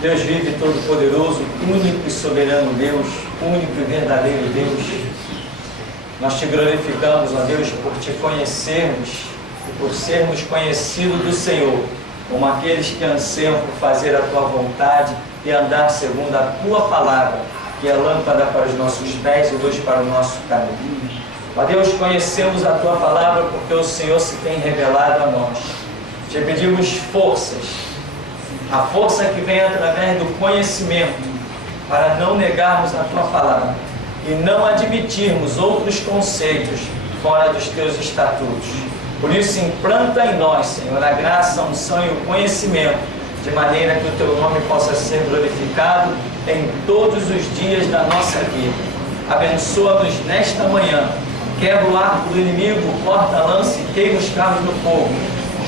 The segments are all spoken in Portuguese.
Deus vive, todo-poderoso, único e soberano Deus, único e verdadeiro Deus. Nós te glorificamos, ó Deus, por te conhecermos e por sermos conhecidos do Senhor, como aqueles que anseiam por fazer a tua vontade e andar segundo a tua palavra, que é lâmpada para os nossos pés e luz para o nosso caminho. Ó Deus, conhecemos a tua palavra porque o Senhor se tem revelado a nós. Te pedimos forças, a força que vem através do conhecimento, para não negarmos a tua palavra e não admitirmos outros conceitos fora dos teus estatutos. Por isso, implanta em nós, Senhor, a graça, a unção e o conhecimento, de maneira que o teu nome possa ser glorificado em todos os dias da nossa vida. Abençoa-nos nesta manhã. Quebra o arco do inimigo, corta a lança e queima os carros no fogo.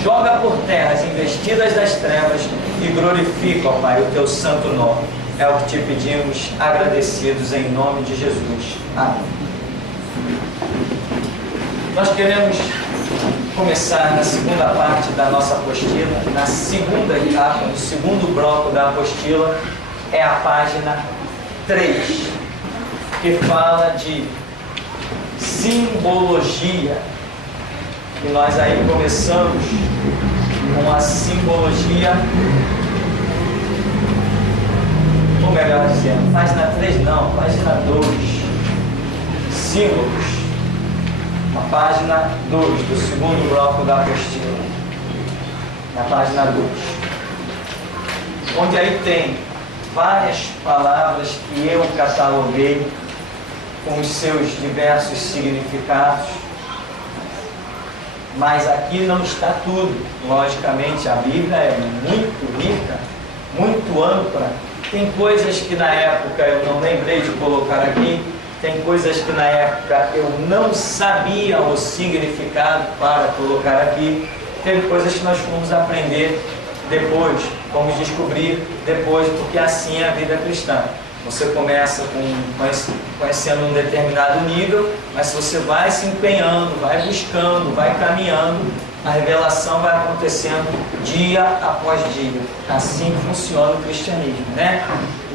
Joga por terra as investidas das trevas e glorifica, ó Pai, o teu santo nome. É o que te pedimos, agradecidos em nome de Jesus. Amém. Nós queremos começar na segunda parte da nossa apostila, na segunda etapa, no segundo bloco da apostila, é a página 3, que fala de simbologia. E nós aí começamos com a simbologia, ou melhor dizendo, página 3 não, página 2, símbolos, na página 2 do segundo bloco da apostila, na página 2, onde aí tem várias palavras que eu cataloguei com os seus diversos significados, mas aqui não está tudo. Logicamente, a Bíblia é muito rica, muito ampla. Tem coisas que na época eu não lembrei de colocar aqui, tem coisas que na época eu não sabia o significado para colocar aqui, tem coisas que nós fomos aprender depois, vamos descobrir depois, porque assim é a vida cristã. Você começa conhecendo um determinado nível, mas se você vai se empenhando, vai buscando, vai caminhando, a revelação vai acontecendo dia após dia. Assim funciona o cristianismo, né?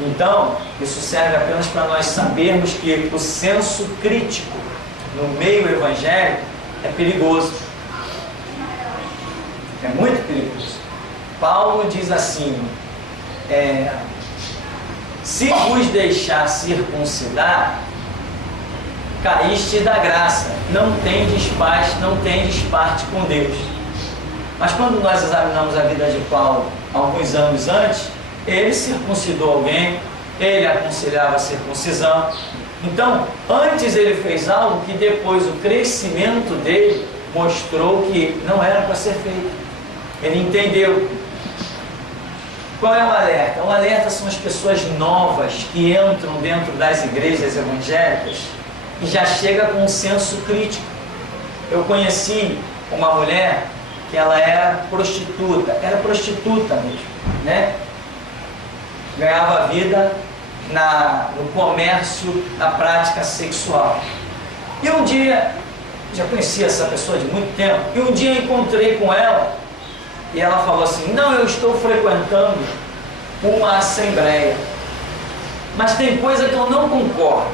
Então, isso serve apenas para nós sabermos que o senso crítico no meio evangélico é perigoso. É muito perigoso. Paulo diz assim, se vos deixar circuncidar, caíste da graça, não tendes paz, não tendes parte com Deus. Mas quando nós examinamos a vida de Paulo, alguns anos antes, ele circuncidou alguém, ele aconselhava a circuncisão. Então, antes ele fez algo que depois o crescimento dele mostrou que não era para ser feito. Ele entendeu. Qual é o alerta? O alerta são as pessoas novas que entram dentro das igrejas evangélicas e já chega com um senso crítico. Eu conheci uma mulher que ela era prostituta mesmo, né? Ganhava vida no comércio, na prática sexual. E um dia, já conhecia essa pessoa de muito tempo, e um dia encontrei com ela, e ela falou assim, não, eu estou frequentando uma assembleia, mas tem coisa que eu não concordo.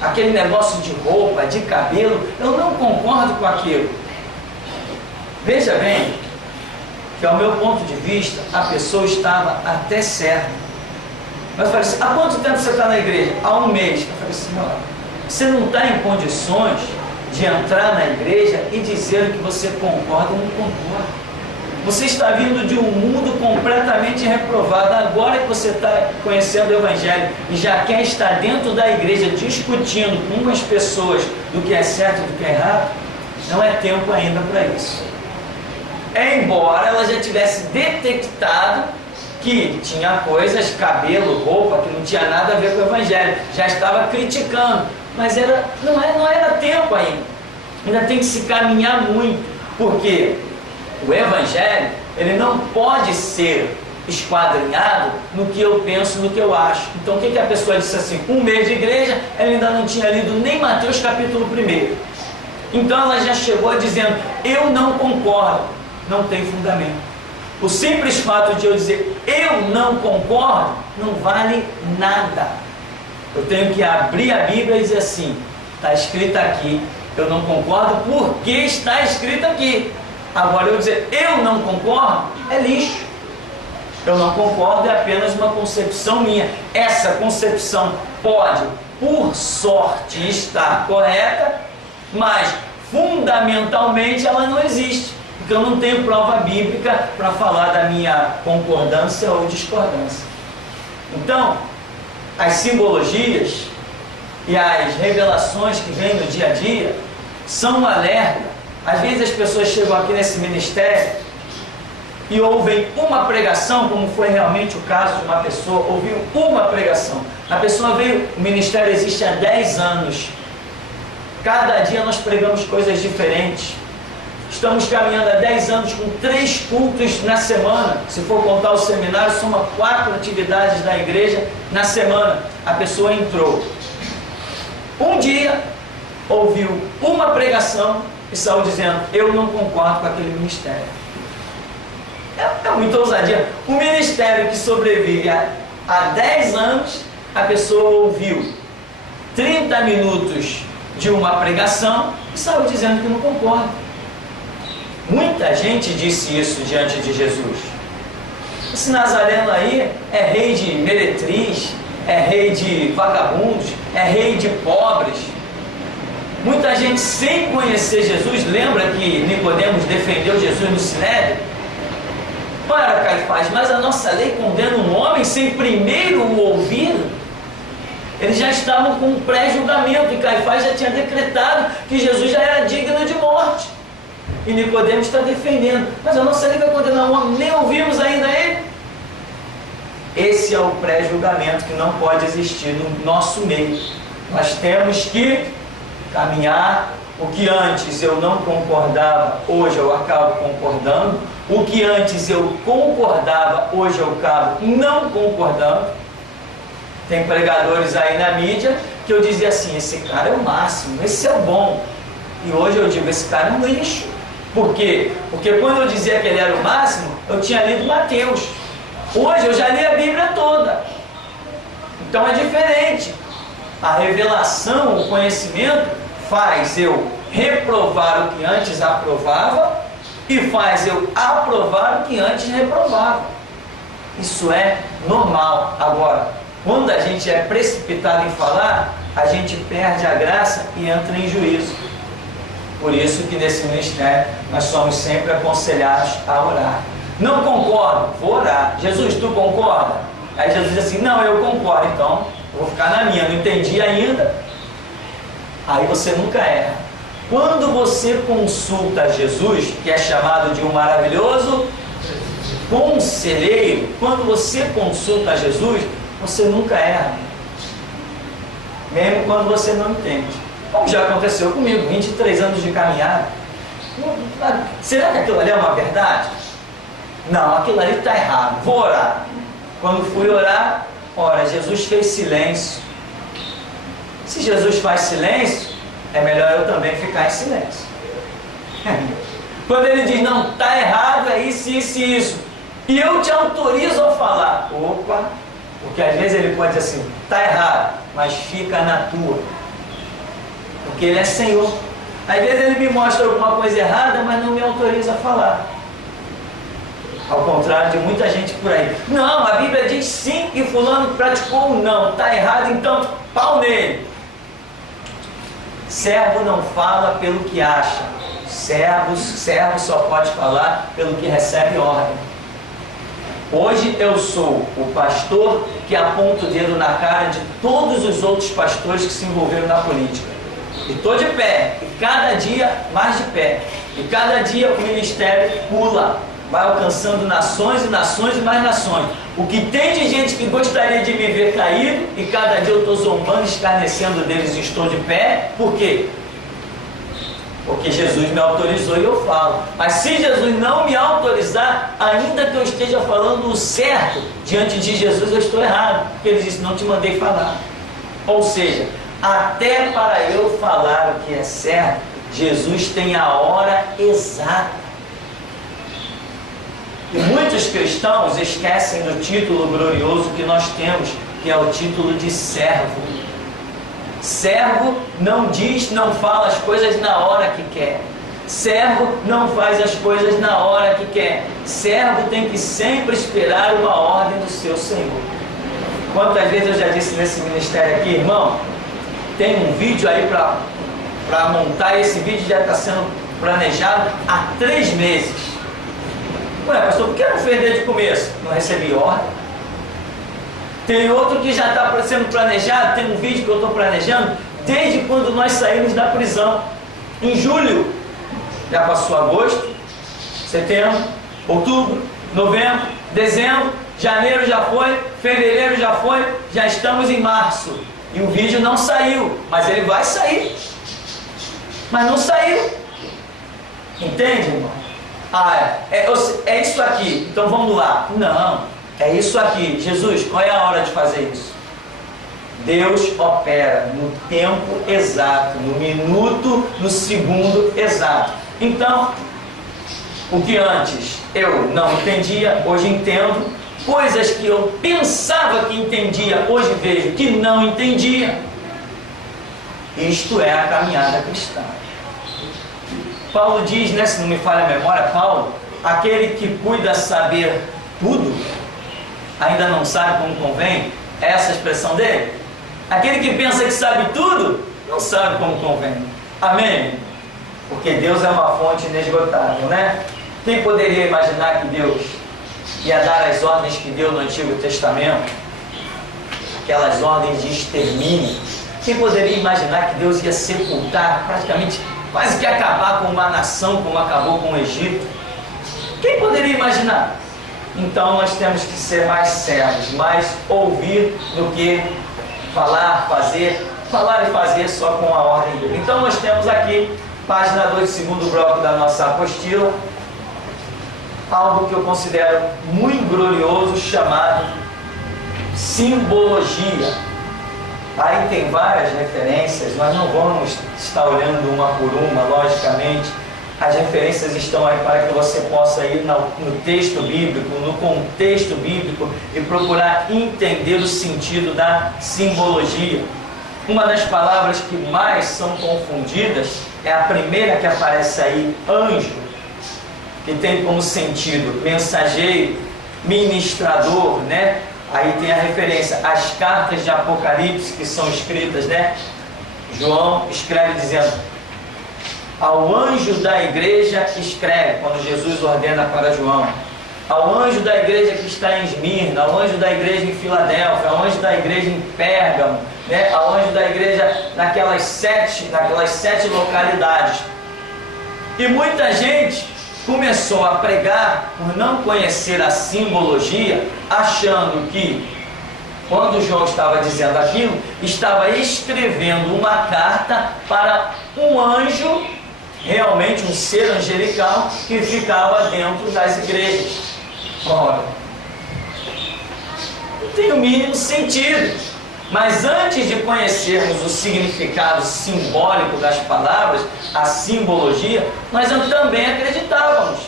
Aquele negócio de roupa, de cabelo, eu não concordo com aquilo. Veja bem, que ao meu ponto de vista, a pessoa estava até certa. Mas eu falei assim, há quanto tempo você está na igreja? Há um mês. Eu falei assim, não, você não está em condições de entrar na igreja e dizer que você concorda ou não concorda. Você está vindo de um mundo completamente reprovado. Agora que você está conhecendo o Evangelho e já quer estar dentro da igreja discutindo com as pessoas do que é certo e do que é errado, não é tempo ainda para isso. Embora ela já tivesse detectado que tinha coisas, cabelo, roupa, que não tinha nada a ver com o Evangelho, já estava criticando, mas não era tempo ainda. Ainda tem que se caminhar muito, porque o Evangelho, ele não pode ser esquadrinhado no que eu penso, no que eu acho. Então, o que a pessoa disse assim? Um mês de igreja, ela ainda não tinha lido nem Mateus capítulo 1. Então, ela já chegou dizendo, eu não concordo. Não tem fundamento. O simples fato de eu dizer eu não concordo não vale nada. Eu tenho que abrir a Bíblia e dizer assim, está escrito aqui, eu não concordo porque está escrito aqui. Agora eu dizer eu não concordo é lixo. Eu não concordo é apenas uma concepção minha. Essa concepção pode, por sorte, estar correta, mas fundamentalmente ela não existe. Porque eu não tenho prova bíblica para falar da minha concordância ou discordância. Então, as simbologias e as revelações que vêm no dia a dia são um alerta. Às vezes as pessoas chegam aqui nesse ministério e ouvem uma pregação, como foi realmente o caso de uma pessoa, ouviu uma pregação. A pessoa veio, o ministério existe há 10 anos. Cada dia nós pregamos coisas diferentes. Estamos caminhando há 10 anos com 3 cultos na semana. Se for contar o seminário, soma 4 atividades da igreja na semana. A pessoa entrou. Um dia, ouviu uma pregação e saiu dizendo, eu não concordo com aquele ministério. É muita ousadia. O ministério que sobrevive há 10 anos, a pessoa ouviu 30 minutos de uma pregação e saiu dizendo que não concorda. Muita gente disse isso diante de Jesus. Esse Nazareno aí é rei de meretriz, é rei de vagabundos, é rei de pobres. Muita gente sem conhecer Jesus, lembra que Nicodemos defendeu Jesus no Sinédrio? Para Caifás, mas a nossa lei condena um homem sem primeiro o ouvir. Eles já estavam com um pré-julgamento e Caifás já tinha decretado que Jesus já era digno de morte. E Nicodemos está defendendo, mas a nossa lei vai condenar um homem, nem ouvimos ainda ele. Esse é o pré-julgamento que não pode existir no nosso meio. Nós temos que caminhar. O que antes eu não concordava, hoje eu acabo concordando. O que antes eu concordava, hoje eu acabo não concordando. Tem pregadores aí na mídia que eu dizia assim, esse cara é o máximo, esse é o bom. E hoje eu digo, esse cara é um lixo. Por quê? Porque quando eu dizia que ele era o máximo, eu tinha lido Mateus. Hoje eu já li a Bíblia toda. Então é diferente. A revelação, o conhecimento, faz eu reprovar o que antes aprovava e faz eu aprovar o que antes reprovava. Isso é normal. Agora, quando a gente é precipitado em falar, a gente perde a graça e entra em juízo. Por isso que nesse ministério nós somos sempre aconselhados a orar. Não concordo, vou orar. Jesus, tu concorda? Aí Jesus diz assim, não, eu concordo, então eu vou ficar na minha, não entendi ainda. Aí você nunca erra. Quando você consulta Jesus, que é chamado de um maravilhoso conselheiro, quando você consulta Jesus, você nunca erra. Mesmo quando você não entende. Como já aconteceu comigo, 23 anos de caminhada. Será que aquilo ali é uma verdade? Não, aquilo ali está errado, vou orar. Quando fui orar, ora, Jesus fez silêncio. Se Jesus faz silêncio, é melhor eu também ficar em silêncio. Quando ele diz, não, está errado, é isso, isso e isso, e eu te autorizo a falar, opa, porque às vezes ele pode dizer assim, está errado, mas fica na tua. Porque ele é Senhor. Às vezes ele me mostra alguma coisa errada, mas não me autoriza a falar. Ao contrário de muita gente por aí. Não, a Bíblia diz sim e fulano praticou o não. Está errado, então pau nele. Servo não fala pelo que acha. Servo só pode falar pelo que recebe ordem. Hoje eu sou o pastor que aponta o dedo na cara de todos os outros pastores que se envolveram na política. E estou de pé, e cada dia mais de pé. E cada dia o ministério pula, vai alcançando nações e nações e mais nações. O que tem de gente que gostaria de me ver caído, e cada dia eu estou zombando, escarnecendo deles e estou de pé. Por quê? Porque Jesus me autorizou e eu falo. Mas se Jesus não me autorizar, ainda que eu esteja falando o certo, diante de Jesus eu estou errado. Porque ele disse, não te mandei falar. Ou seja, até para eu falar o que é certo, Jesus tem a hora exata. E muitos cristãos esquecem do título glorioso que nós temos, que é o título de servo. Servo não diz, não fala as coisas na hora que quer. Servo não faz as coisas na hora que quer. Servo tem que sempre esperar uma ordem do seu Senhor. Quantas vezes eu já disse nesse ministério aqui, irmão, tem um vídeo aí para montar, esse vídeo já está sendo planejado há 3 meses. Ué, pastor, por que não fez desde o começo? Não recebi ordem. Tem outro que já está sendo planejado, tem um vídeo que eu estou planejando desde quando nós saímos da prisão, em julho. Já passou agosto, setembro, outubro, novembro, dezembro, janeiro já foi, fevereiro já foi, já estamos em março. E o vídeo não saiu, mas ele vai sair. Mas não saiu. Entende, irmão? É isso aqui, então vamos lá. Não, é isso aqui. Jesus, qual é a hora de fazer isso? Deus opera no tempo exato, no minuto, no segundo exato. Então, o que antes eu não entendia, hoje entendo. Coisas que eu pensava que entendia, hoje vejo que não entendia. Isto é a caminhada cristã. Paulo diz, né, se não me falha a memória, Paulo, aquele que cuida saber tudo, ainda não sabe como convém. É essa a expressão dele? Aquele que pensa que sabe tudo, não sabe como convém. Amém? Porque Deus é uma fonte inesgotável, né? Quem poderia imaginar que Deus ia dar as ordens que deu no Antigo Testamento? Aquelas ordens de extermínio. Quem poderia imaginar que Deus ia sepultar, praticamente, quase que acabar com uma nação como acabou com o Egito? Quem poderia imaginar? Então nós temos que ser mais servos, mais ouvir do que falar, fazer, falar e fazer só com a ordem dele. Então nós temos aqui, página 2, segundo bloco da nossa apostila, algo que eu considero muito glorioso, chamado simbologia. Aí tem várias referências, nós não vamos estar olhando uma por uma, logicamente. As referências estão aí para que você possa ir no texto bíblico, no contexto bíblico e procurar entender o sentido da simbologia. Uma das palavras que mais são confundidas é a primeira que aparece aí, anjo, que tem como sentido mensageiro, ministrador, né? Aí tem a referência às cartas de Apocalipse que são escritas, né? João escreve dizendo: ao anjo da igreja escreve, quando Jesus ordena para João. Ao anjo da igreja que está em Esmirna, ao anjo da igreja em Filadélfia, ao anjo da igreja em Pérgamo, né? Ao anjo da igreja naquelas sete localidades. E muita gente começou a pregar por não conhecer a simbologia, achando que, quando João estava dizendo aquilo, estava escrevendo uma carta para um anjo, realmente um ser angelical, que ficava dentro das igrejas. Ora, não tem o mínimo sentido. Mas antes de conhecermos o significado simbólico das palavras, a simbologia, nós também acreditávamos.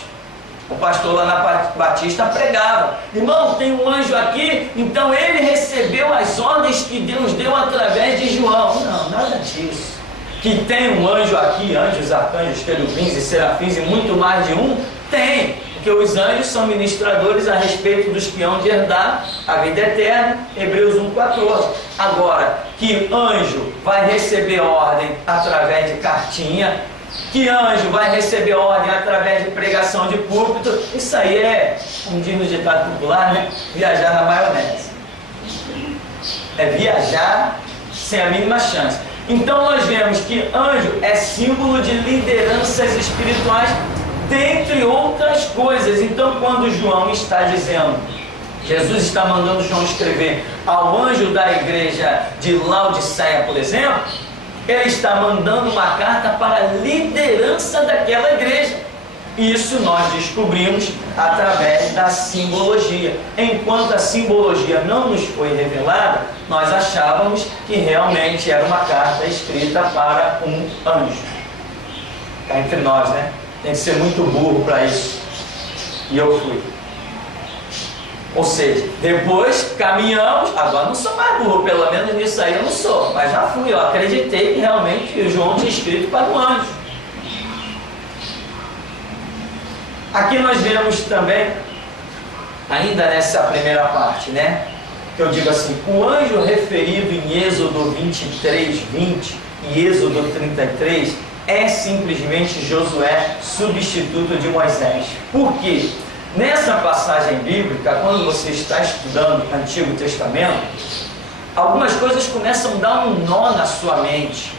O pastor lá na Batista pregava: irmão, tem um anjo aqui, então ele recebeu as ordens que Deus deu através de João. Não, nada disso. Que tem um anjo aqui, anjos, arcanjos, querubins e serafins e muito mais de um? Tem. Porque os anjos são ministradores a respeito dos que hão de herdar a vida eterna, Hebreus 1,14. Agora, que anjo vai receber ordem através de cartinha, que anjo vai receber ordem através de pregação de púlpito, isso aí é, como diz no ditado popular, né? Viajar na maionese. É viajar sem a mínima chance. Então nós vemos que anjo é símbolo de lideranças espirituais, dentre outras coisas. Então, quando João está dizendo, Jesus está mandando João escrever ao anjo da igreja de Laodiceia, por exemplo, ele está mandando uma carta para a liderança daquela igreja. Isso nós descobrimos através da simbologia. Enquanto a simbologia não nos foi revelada, nós achávamos que realmente era uma carta escrita para um anjo. Cá entre nós, né? Tem que ser muito burro para isso. E eu fui. Ou seja, depois caminhamos, agora não sou mais burro, pelo menos nisso aí eu não sou, mas já fui, eu acreditei que realmente o João tinha escrito para o anjo. Aqui nós vemos também, ainda nessa primeira parte, né? Que eu digo assim, o anjo referido em Êxodo 23, 20 e Êxodo 33 é simplesmente Josué, substituto de Moisés. Por quê? Nessa passagem bíblica, quando você está estudando o Antigo Testamento, algumas coisas começam a dar um nó na sua mente.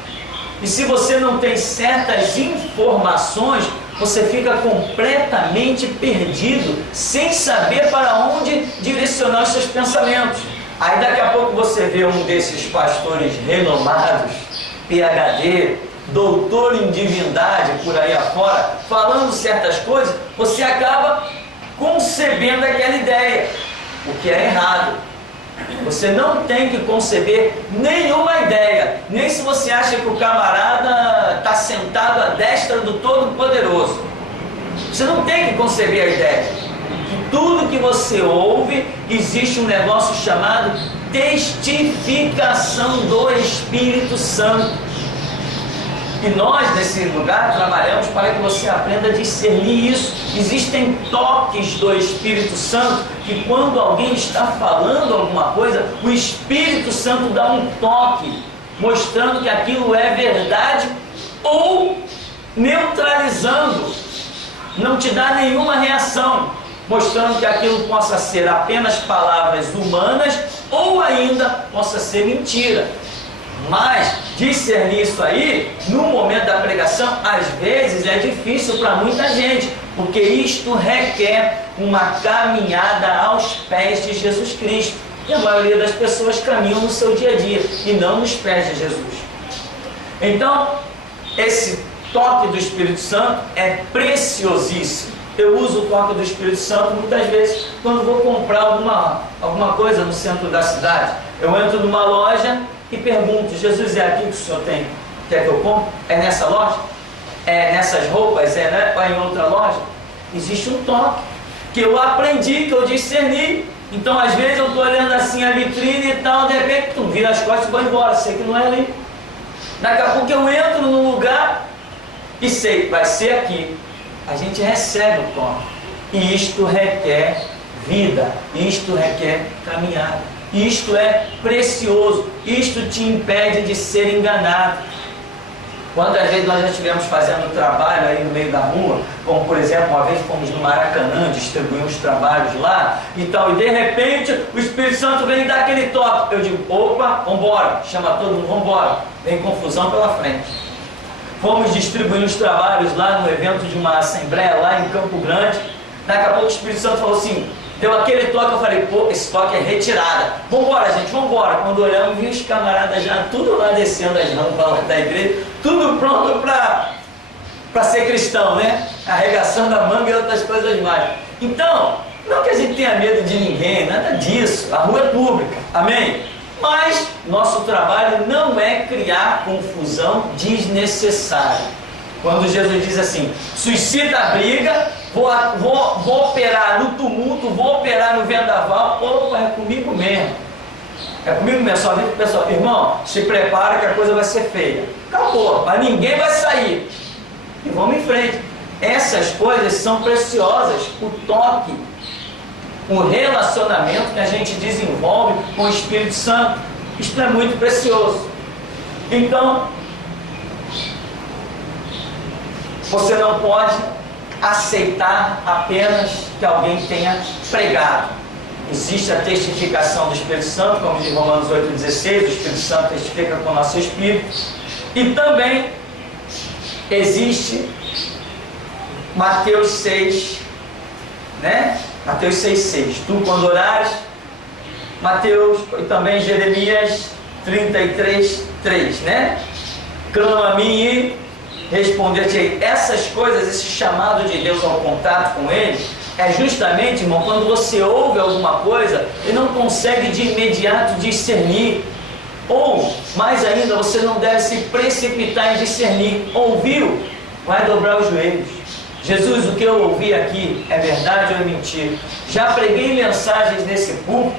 E se você não tem certas informações, você fica completamente perdido, sem saber para onde direcionar os seus pensamentos. Aí daqui a pouco você vê um desses pastores renomados, PhD, doutor em divindade por aí afora, falando certas coisas, você acaba concebendo aquela ideia, o que é errado. Você não tem que conceber nenhuma ideia, nem se você acha que o camarada está sentado à destra do Todo-Poderoso. Você não tem que conceber a ideia. Que tudo que você ouve, existe um negócio chamado testificação do Espírito Santo. E nós, nesse lugar, trabalhamos para que você aprenda a discernir isso. Existem toques do Espírito Santo, que quando alguém está falando alguma coisa, o Espírito Santo dá um toque, mostrando que aquilo é verdade, ou neutralizando, não te dá nenhuma reação, mostrando que aquilo possa ser apenas palavras humanas, ou ainda possa ser mentira. Mas discernir isso aí, no momento da pregação, às vezes é difícil para muita gente, porque isto requer uma caminhada aos pés de Jesus Cristo. E a maioria das pessoas caminham no seu dia a dia, e não nos pés de Jesus. Então, esse toque do Espírito Santo é preciosíssimo. Eu uso o toque do Espírito Santo muitas vezes quando vou comprar alguma coisa no centro da cidade. Eu entro numa loja e pergunto: Jesus, é aqui que o senhor tem? Quer que eu compre? É nessa loja? É nessas roupas? Ou é em outra loja? Existe um toque que eu aprendi, que eu discerni. Então às vezes eu estou olhando assim a vitrine e tal, de repente tu vira as costas e vai embora, sei que não é ali. Daqui a pouco eu entro num lugar e sei, vai ser aqui. A gente recebe o toque. E isto requer vida, isto requer caminhada. Isto é precioso, isto te impede de ser enganado. Quantas vezes nós já estivemos fazendo trabalho aí no meio da rua, como por exemplo, uma vez fomos no Maracanã, distribuímos trabalhos lá e tal, e de repente o Espírito Santo vem dar aquele toque. Eu digo: opa, vambora, chama todo mundo, vambora. Tem confusão pela frente. Fomos distribuir os trabalhos lá no evento de uma assembleia lá em Campo Grande. Daqui a pouco o Espírito Santo falou assim, deu aquele toque, eu falei: pô, esse toque é retirada. Vambora, gente, vambora. Quando olhamos, vi os camaradas já tudo lá descendo as rampas da igreja, tudo pronto para ser cristão, né? Arregaçando a manga e outras coisas mais. Então, não que a gente tenha medo de ninguém, nada disso. A rua é pública, amém? Mas nosso trabalho não é criar confusão desnecessária. Quando Jesus diz assim: suscita a briga, vou operar no tumulto, vou operar no vendaval, opa, é comigo mesmo. É comigo mesmo. Só digo pro pessoal: irmão, se prepara que a coisa vai ser feia. Acabou, mas ninguém vai sair. E vamos em frente. Essas coisas são preciosas. O toque, o relacionamento que a gente desenvolve com o Espírito Santo, isto é muito precioso. Então, você não pode aceitar apenas que alguém tenha pregado. Existe a testificação do Espírito Santo, como diz Romanos 8,16, o Espírito Santo testifica com o nosso espírito. E também existe Mateus 6, né? Mateus 6,6. Tu quando orares, Mateus, e também Jeremias 33,3, né? Clama a mim e responder-te. Essas coisas, esse chamado de Deus ao contato com Ele, é justamente, irmão, quando você ouve alguma coisa e não consegue de imediato discernir. Ou, mais ainda, você não deve se precipitar em discernir. Ouviu? Vai dobrar os joelhos. Jesus, o que eu ouvi aqui é verdade ou é mentira? Já preguei mensagens nesse púlpito,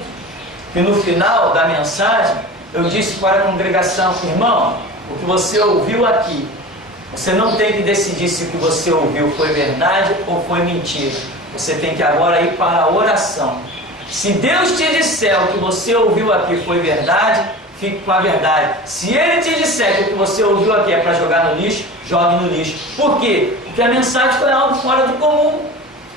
que no final da mensagem eu disse para a congregação: irmão, o que você ouviu aqui, você não tem que decidir se o que você ouviu foi verdade ou foi mentira. Você tem que agora ir para a oração. Se Deus te disser o que você ouviu aqui foi verdade, fique com a verdade. Se Ele te disser que o que você ouviu aqui é para jogar no lixo, jogue no lixo. Por quê? Porque a mensagem foi algo fora do comum,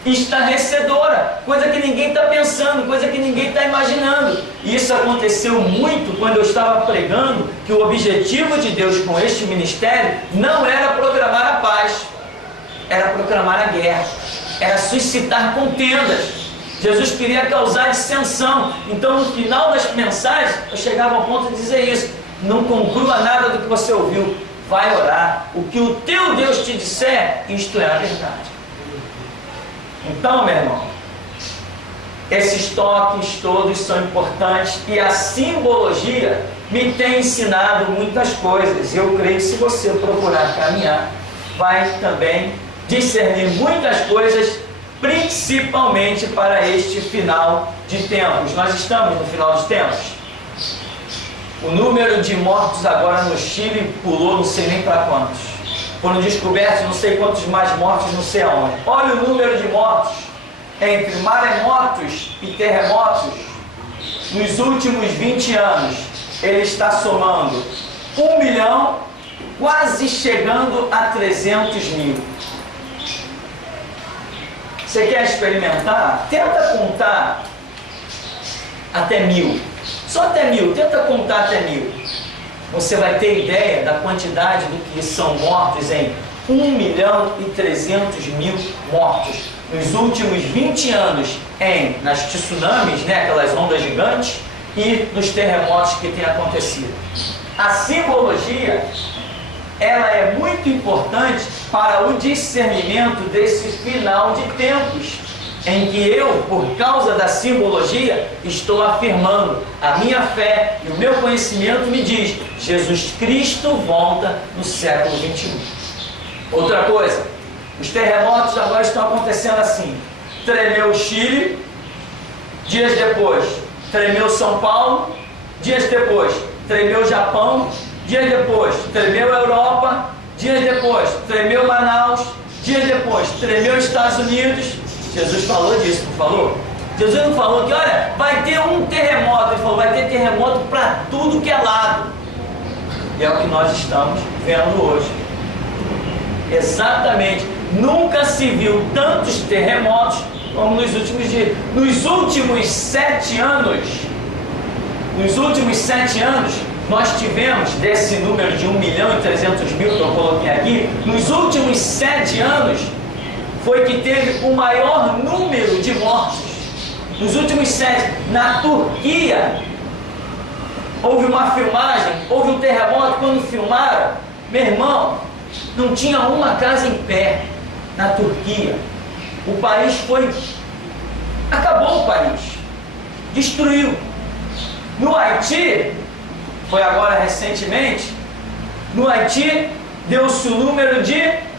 estarrecedora, coisa que ninguém está pensando, coisa que ninguém está imaginando. E isso aconteceu muito quando eu estava pregando que o objetivo de Deus com este ministério não era proclamar a paz, era proclamar a guerra, era suscitar contendas. Jesus queria causar dissensão. Então, no final das mensagens, eu chegava ao ponto de dizer isso: não conclua nada do que você ouviu, vai orar. O que o teu Deus te disser, isto é a verdade. Então, meu irmão, esses toques todos são importantes e a simbologia me tem ensinado muitas coisas. Eu creio que se você procurar caminhar, vai também discernir muitas coisas, principalmente para este final de tempos. Nós estamos no final de tempos. O número de mortos agora no Chile pulou não sei nem para quantos. Foram descobertos não sei quantos mais mortos, não sei aonde. Olha o número de mortos entre maremotos e terremotos. Nos últimos 20 anos, ele está somando 1 milhão, quase chegando a 300 mil. Você quer experimentar? Tenta contar até 1000. Só até 1000, tenta contar até 1000. Você vai ter ideia da quantidade do que são mortos em 1 milhão e 300 mil mortos nos últimos 20 anos nas tsunamis, né, aquelas ondas gigantes, e nos terremotos que têm acontecido. A simbologia, ela é muito importante para o discernimento desse final de tempos, em que eu, por causa da simbologia, estou afirmando a minha fé e o meu conhecimento me diz: Jesus Cristo volta no século 21. Outra coisa, os terremotos agora estão acontecendo assim: tremeu o Chile, dias depois tremeu São Paulo, dias depois tremeu o Japão, dias depois tremeu a Europa, dias depois tremeu Manaus, dias depois tremeu os Estados Unidos. Jesus falou disso, não falou? Jesus não falou que, olha, vai ter um terremoto. Ele falou, vai ter terremoto para tudo que é lado. E é o que nós estamos vendo hoje. Exatamente. Nunca se viu tantos terremotos como nos últimos dias. Nos últimos 7 anos, nós tivemos, desse número de 1 milhão e 300 mil que eu coloquei aqui, nos últimos 7 anos, foi que teve o maior número de mortos. Nos últimos 7, na Turquia, houve uma filmagem, houve um terremoto. Quando filmaram, meu irmão, não tinha uma casa em pé na Turquia. O país acabou o país, destruiu. No Haiti, foi agora recentemente, no Haiti, deu-se o número de...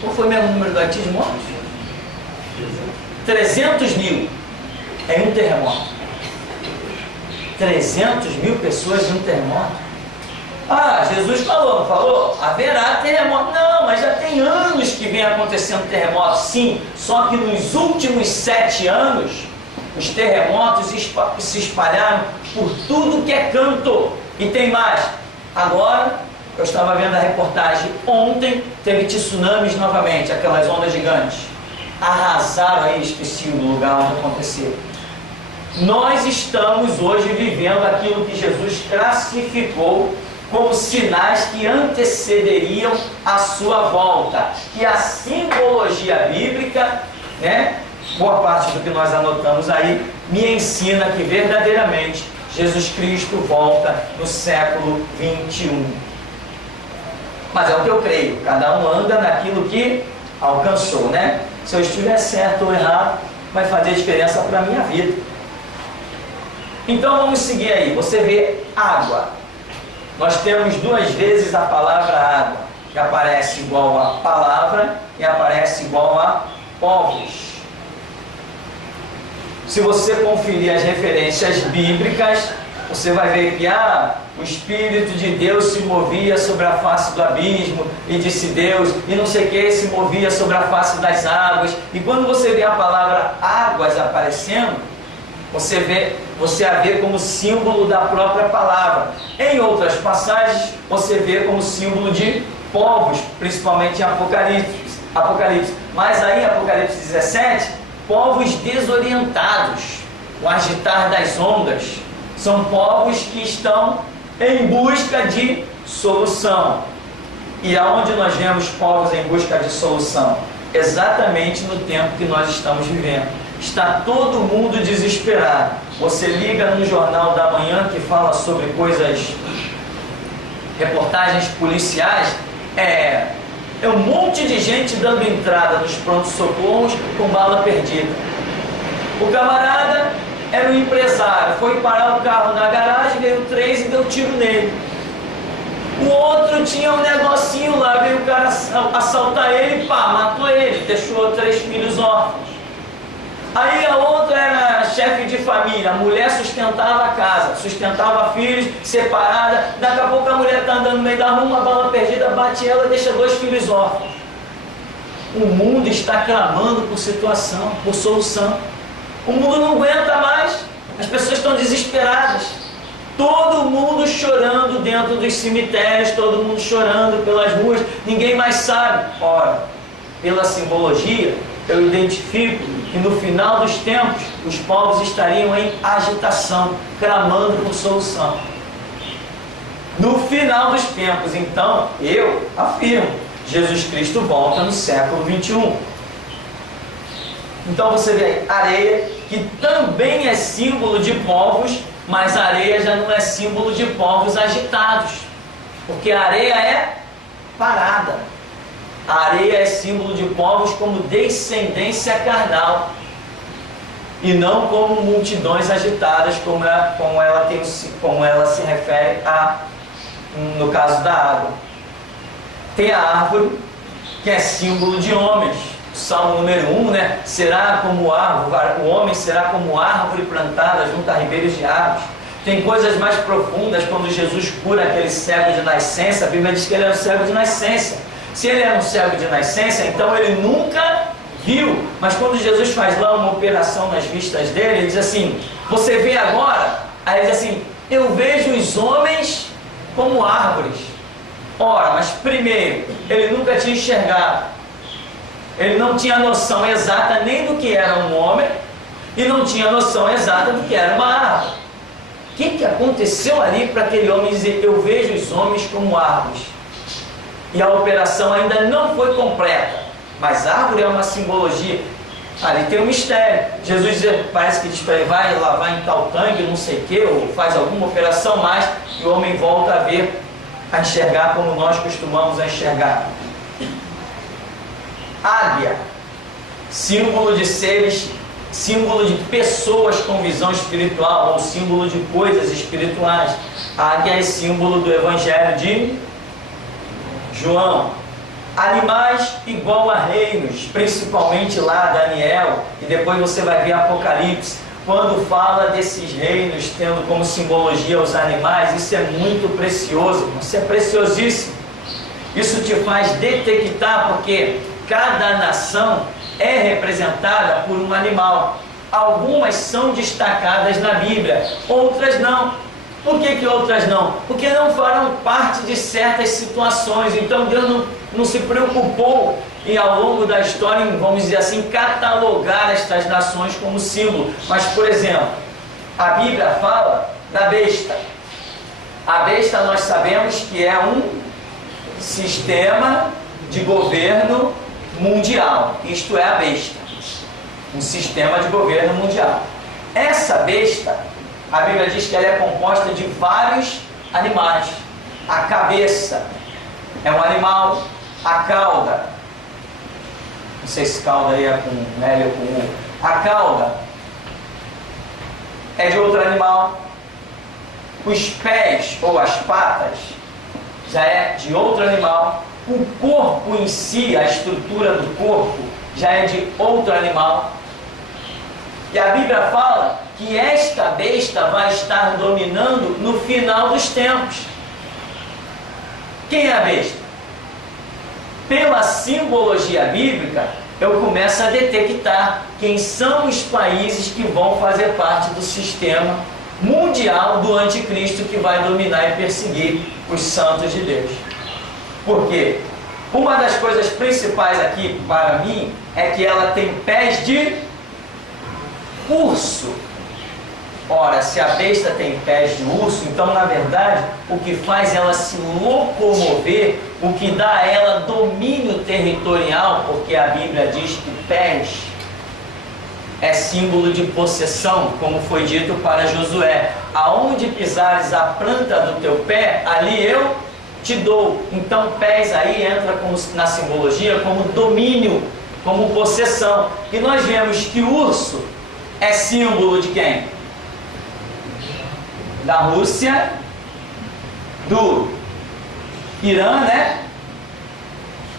Qual foi o mesmo número do Haiti de mortos? 300 mil em um terremoto. 300 mil pessoas em um terremoto. Ah, Jesus falou, não falou? Haverá terremoto. Não, mas já tem anos que vem acontecendo terremoto. Sim, só que nos últimos 7 anos, os terremotos se espalharam por tudo que é canto. E tem mais. Agora, eu estava vendo a reportagem ontem, teve tsunamis novamente, aquelas ondas gigantes. Arrasaram aí, esqueci o lugar onde aconteceu. Nós estamos hoje vivendo aquilo que Jesus classificou como sinais que antecederiam a sua volta. E a simbologia bíblica, né, boa parte do que nós anotamos aí, me ensina que verdadeiramente Jesus Cristo volta no século 21. Mas é o que eu creio, cada um anda naquilo que alcançou, né? Se eu estiver certo ou errado, vai fazer diferença para a minha vida. Então vamos seguir aí. Você vê água. Nós temos 2 vezes a palavra água. que aparece igual a palavra e aparece igual a povos. Se você conferir as referências bíblicas, você vai ver que o Espírito de Deus se movia sobre a face do abismo, e disse Deus, e não sei o que, se movia sobre a face das águas. E quando você vê a palavra águas aparecendo, você a vê como símbolo da própria palavra. Em outras passagens, você vê como símbolo de povos, principalmente em Apocalipse. Mas aí em Apocalipse 17, povos desorientados, o agitar das ondas, são povos que estão em busca de solução. E aonde nós vemos povos em busca de solução? Exatamente no tempo que nós estamos vivendo. Está todo mundo desesperado. Você liga no Jornal da Manhã que fala sobre reportagens policiais, é um monte de gente dando entrada nos prontos-socorros com bala perdida. O camarada era um empresário, foi parar o carro na garagem, veio 3 e deu tiro nele. O outro tinha um negocinho lá, veio o cara assaltar ele, matou ele, deixou 3 filhos órfãos. Aí a outra era chefe de família, a mulher sustentava a casa, sustentava filhos, separada. Daqui a pouco a mulher está andando no meio da rua, uma bala perdida, bate ela e deixa 2 filhos órfãos. O mundo está clamando por situação, por solução. O mundo não aguenta mais, as pessoas estão desesperadas. Todo mundo chorando dentro dos cemitérios, todo mundo chorando pelas ruas, ninguém mais sabe. Ora, pela simbologia, eu identifico que no final dos tempos, os povos estariam em agitação, clamando por solução. No final dos tempos, então, eu afirmo, Jesus Cristo volta no século 21. Então você vê aí, areia, que também é símbolo de povos, mas a areia já não é símbolo de povos agitados, porque a areia é parada. A areia é símbolo de povos como descendência carnal, e não como multidões agitadas, como ela se refere no caso da água. Tem a árvore, que é símbolo de homens. Salmo número 1, né? Será como árvore, o homem será como árvore plantada junto a ribeiros de águas. Tem coisas mais profundas, quando Jesus cura aquele cego de nascença, a Bíblia diz que ele era um cego de nascença. Se ele era um cego de nascença, então ele nunca viu. Mas quando Jesus faz lá uma operação nas vistas dele, ele diz assim, você vê agora? Aí ele diz assim, eu vejo os homens como árvores. Ora, mas primeiro, ele nunca tinha enxergado. Ele não tinha noção exata nem do que era um homem e não tinha noção exata do que era uma árvore. O que aconteceu ali para aquele homem dizer, eu vejo os homens como árvores? E a operação ainda não foi completa, mas árvore é uma simbologia. Ali tem um mistério. Jesus parece que diz para ele, vai lavar em tal tanque, não sei o que, ou faz alguma operação mais, e o homem volta a ver, a enxergar como nós costumamos a enxergar. Águia, símbolo de seres, símbolo de pessoas com visão espiritual, ou símbolo de coisas espirituais. Águia é símbolo do Evangelho de João. Animais igual a reinos, principalmente lá Daniel, e depois você vai ver Apocalipse, quando fala desses reinos tendo como simbologia os animais. Isso é muito precioso, isso é preciosíssimo. Isso te faz detectar, porque cada nação é representada por um animal. Algumas são destacadas na Bíblia, outras não. Por que outras não? Porque não farão parte de certas situações. Então Deus não se preocupou em, ao longo da história, vamos dizer assim, catalogar estas nações como símbolo. Mas, por exemplo, a Bíblia fala da besta. A besta nós sabemos que é um sistema de governo mundial. Isto é a besta. Um sistema de governo mundial. Essa besta, a Bíblia diz que ela é composta de vários animais. A cabeça é um animal, a cauda, não sei se cauda aí é com L ou com U, a cauda é de outro animal, os pés ou as patas já é de outro animal, o corpo em si, a estrutura do corpo, já é de outro animal. E a Bíblia fala que esta besta vai estar dominando no final dos tempos. Quem é a besta? Pela simbologia bíblica, eu começo a detectar quem são os países que vão fazer parte do sistema mundial do anticristo que vai dominar e perseguir os santos de Deus. Por quê? Uma das coisas principais aqui para mim é que ela tem pés de urso. Ora, se a besta tem pés de urso, então na verdade o que faz ela se locomover, o que dá a ela domínio territorial, porque a Bíblia diz que pés é símbolo de possessão, como foi dito para Josué: aonde pisares a planta do teu pé, ali eu te dou. Então pés aí entra como, na simbologia, como domínio, como possessão. E nós vemos que o urso é símbolo de quem? Da Rússia, do Irã, né?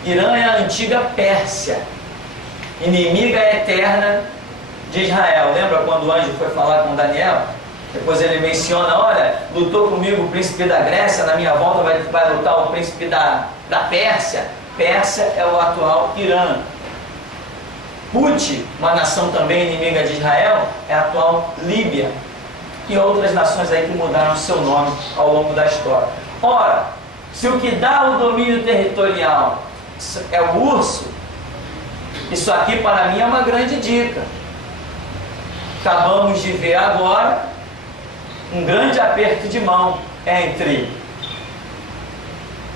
Irã é a antiga Pérsia, inimiga eterna de Israel. Lembra quando o anjo foi falar com Daniel? Depois ele menciona: olha, lutou comigo o príncipe da Grécia, na minha volta vai lutar o príncipe da Pérsia. Pérsia é o atual Irã. Put, uma nação também inimiga de Israel, é a atual Líbia. E outras nações aí que mudaram seu nome ao longo da história. Ora, se o que dá o domínio territorial é o urso, isso aqui para mim é uma grande dica. Acabamos de ver agora um grande aperto de mão entre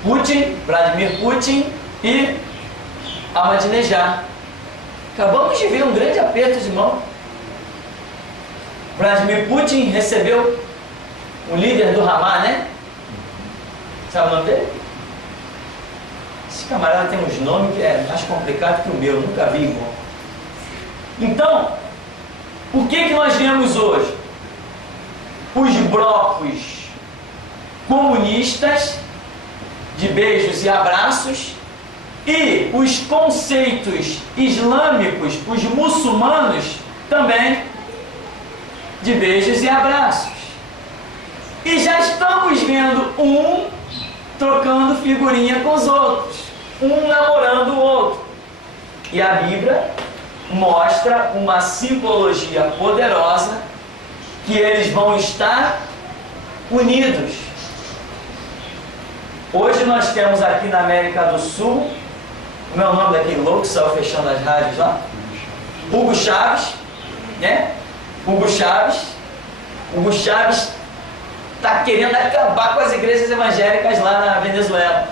Putin, Vladimir Putin e Ahmadinejad. Acabamos de ver um grande aperto de mão. Vladimir Putin recebeu o líder do Hamas, né? Sabe o nome dele? Esse camarada tem uns nomes que é mais complicado que o meu, nunca vi igual. Então, o que nós vemos hoje? Os blocos comunistas de beijos e abraços e os conceitos islâmicos, os muçulmanos também de beijos e abraços. E já estamos vendo um trocando figurinha com os outros, um namorando o outro. E a Bíblia mostra uma simbologia poderosa que eles vão estar unidos. Hoje nós temos aqui na América do Sul, como é o nome daquele louco que saiu fechando as rádios lá? Hugo Chávez, né? Hugo Chávez está querendo acabar com as igrejas evangélicas lá na Venezuela.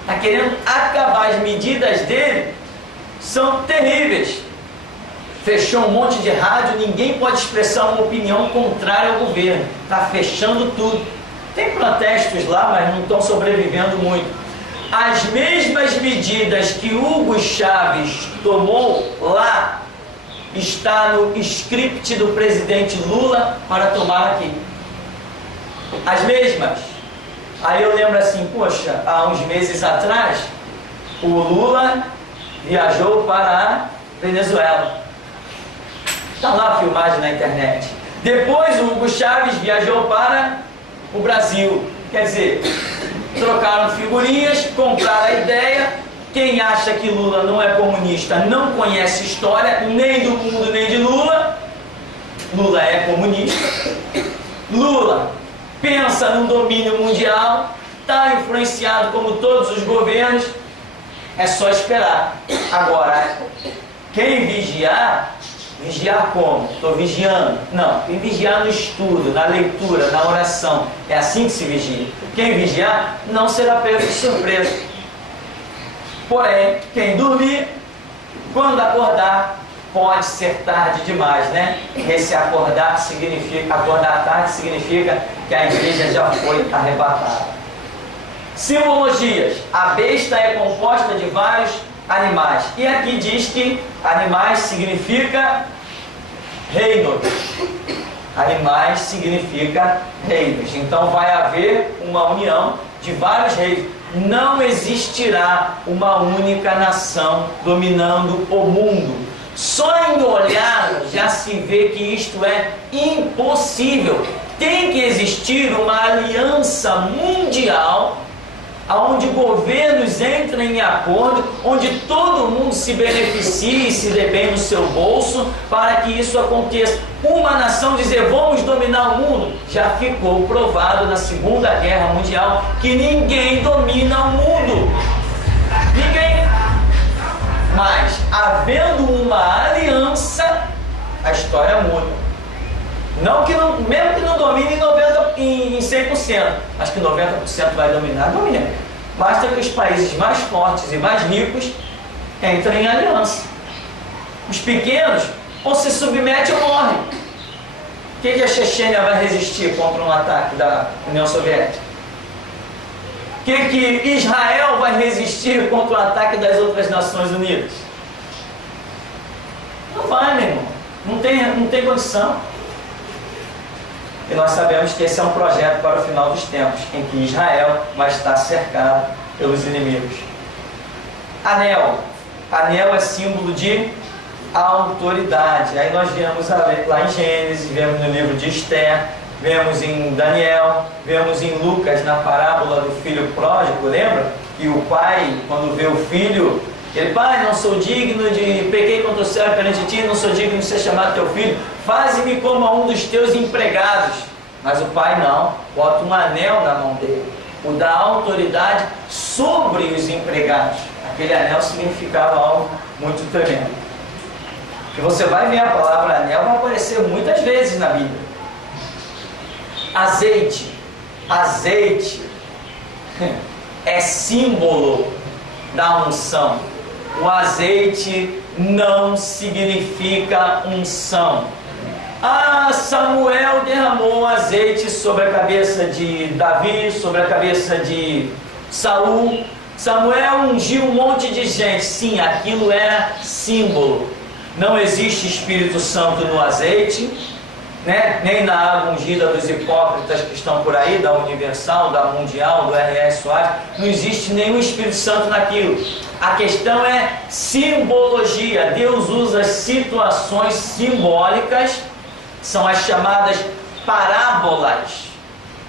Está querendo acabar. As medidas dele são terríveis. Fechou um monte de rádio, ninguém pode expressar uma opinião contrária ao governo. Está fechando tudo. Tem protestos lá, mas não estão sobrevivendo muito. As mesmas medidas que Hugo Chávez tomou lá está no script do presidente Lula para tomar aqui. As mesmas. Aí eu lembro assim, poxa, há uns meses atrás, o Lula viajou para a Venezuela. Está lá a filmagem na internet. Depois o Hugo Chávez viajou para o Brasil. Quer dizer, trocaram figurinhas, compraram a ideia. Quem acha que Lula não é comunista não conhece história, nem do mundo, nem de Lula. Lula é comunista. Lula pensa num domínio mundial, está influenciado como todos os governos. É só esperar. Agora, quem vigiar, vigiar como? Estou vigiando. Não, quem vigiar no estudo, na leitura, na oração. É assim que se vigia. Quem vigiar não será pego de surpresa. Porém, quem dormir, quando acordar, pode ser tarde demais, né? Esse acordar tarde significa que a igreja já foi arrebatada. Simbologias. A besta é composta de vários animais. E aqui diz que animais significa reino. Animais significa reinos. Então vai haver uma união de vários reis. Não existirá uma única nação dominando o mundo. Só em olhar já se vê que isto é impossível. Tem que existir uma aliança mundial, onde governos entrem em acordo, onde todo mundo se beneficie e se dê bem no seu bolso, para que isso aconteça. Uma nação dizer, vamos dominar o mundo, já ficou provado na Segunda Guerra Mundial que ninguém domina o mundo. Ninguém. Mas, havendo uma aliança, a história muda. Não que não, mesmo que não domine em 100%, mas que 90% vai dominar, domina. Basta que os países mais fortes e mais ricos entrem em aliança. Os pequenos ou se submetem ou morrem. O que a Chechênia vai resistir contra um ataque da União Soviética? O que Israel vai resistir contra o ataque das outras Nações Unidas? Não vai, meu irmão. Não tem condição. E nós sabemos que esse é um projeto para o final dos tempos, em que Israel vai estar cercado pelos inimigos. Anel. Anel é símbolo de autoridade. Aí nós vemos lá em Gênesis, vemos no livro de Esther, vemos em Daniel, vemos em Lucas, na parábola do filho pródigo, lembra? Que o pai, quando vê o filho, ele, pai, não sou digno de, pequei contra o céu perante ti, não sou digno de ser chamado teu filho, faze-me como a um dos teus empregados. Mas o pai não, bota um anel na mão dele, o dá autoridade sobre os empregados. Aquele anel significava algo muito tremendo. E você vai ver a palavra anel, vai aparecer muitas vezes na Bíblia. Azeite. Azeite é símbolo da unção. O azeite não significa unção. Ah, Samuel derramou azeite sobre a cabeça de Davi, sobre a cabeça de Saul. Samuel ungiu um monte de gente. Sim, aquilo era símbolo. Não existe Espírito Santo no azeite, né? Nem na água ungida dos hipócritas que estão por aí, da Universal, da Mundial, do R.S. Soares. Não existe nenhum Espírito Santo naquilo. A questão é simbologia. Deus usa situações simbólicas, são as chamadas parábolas.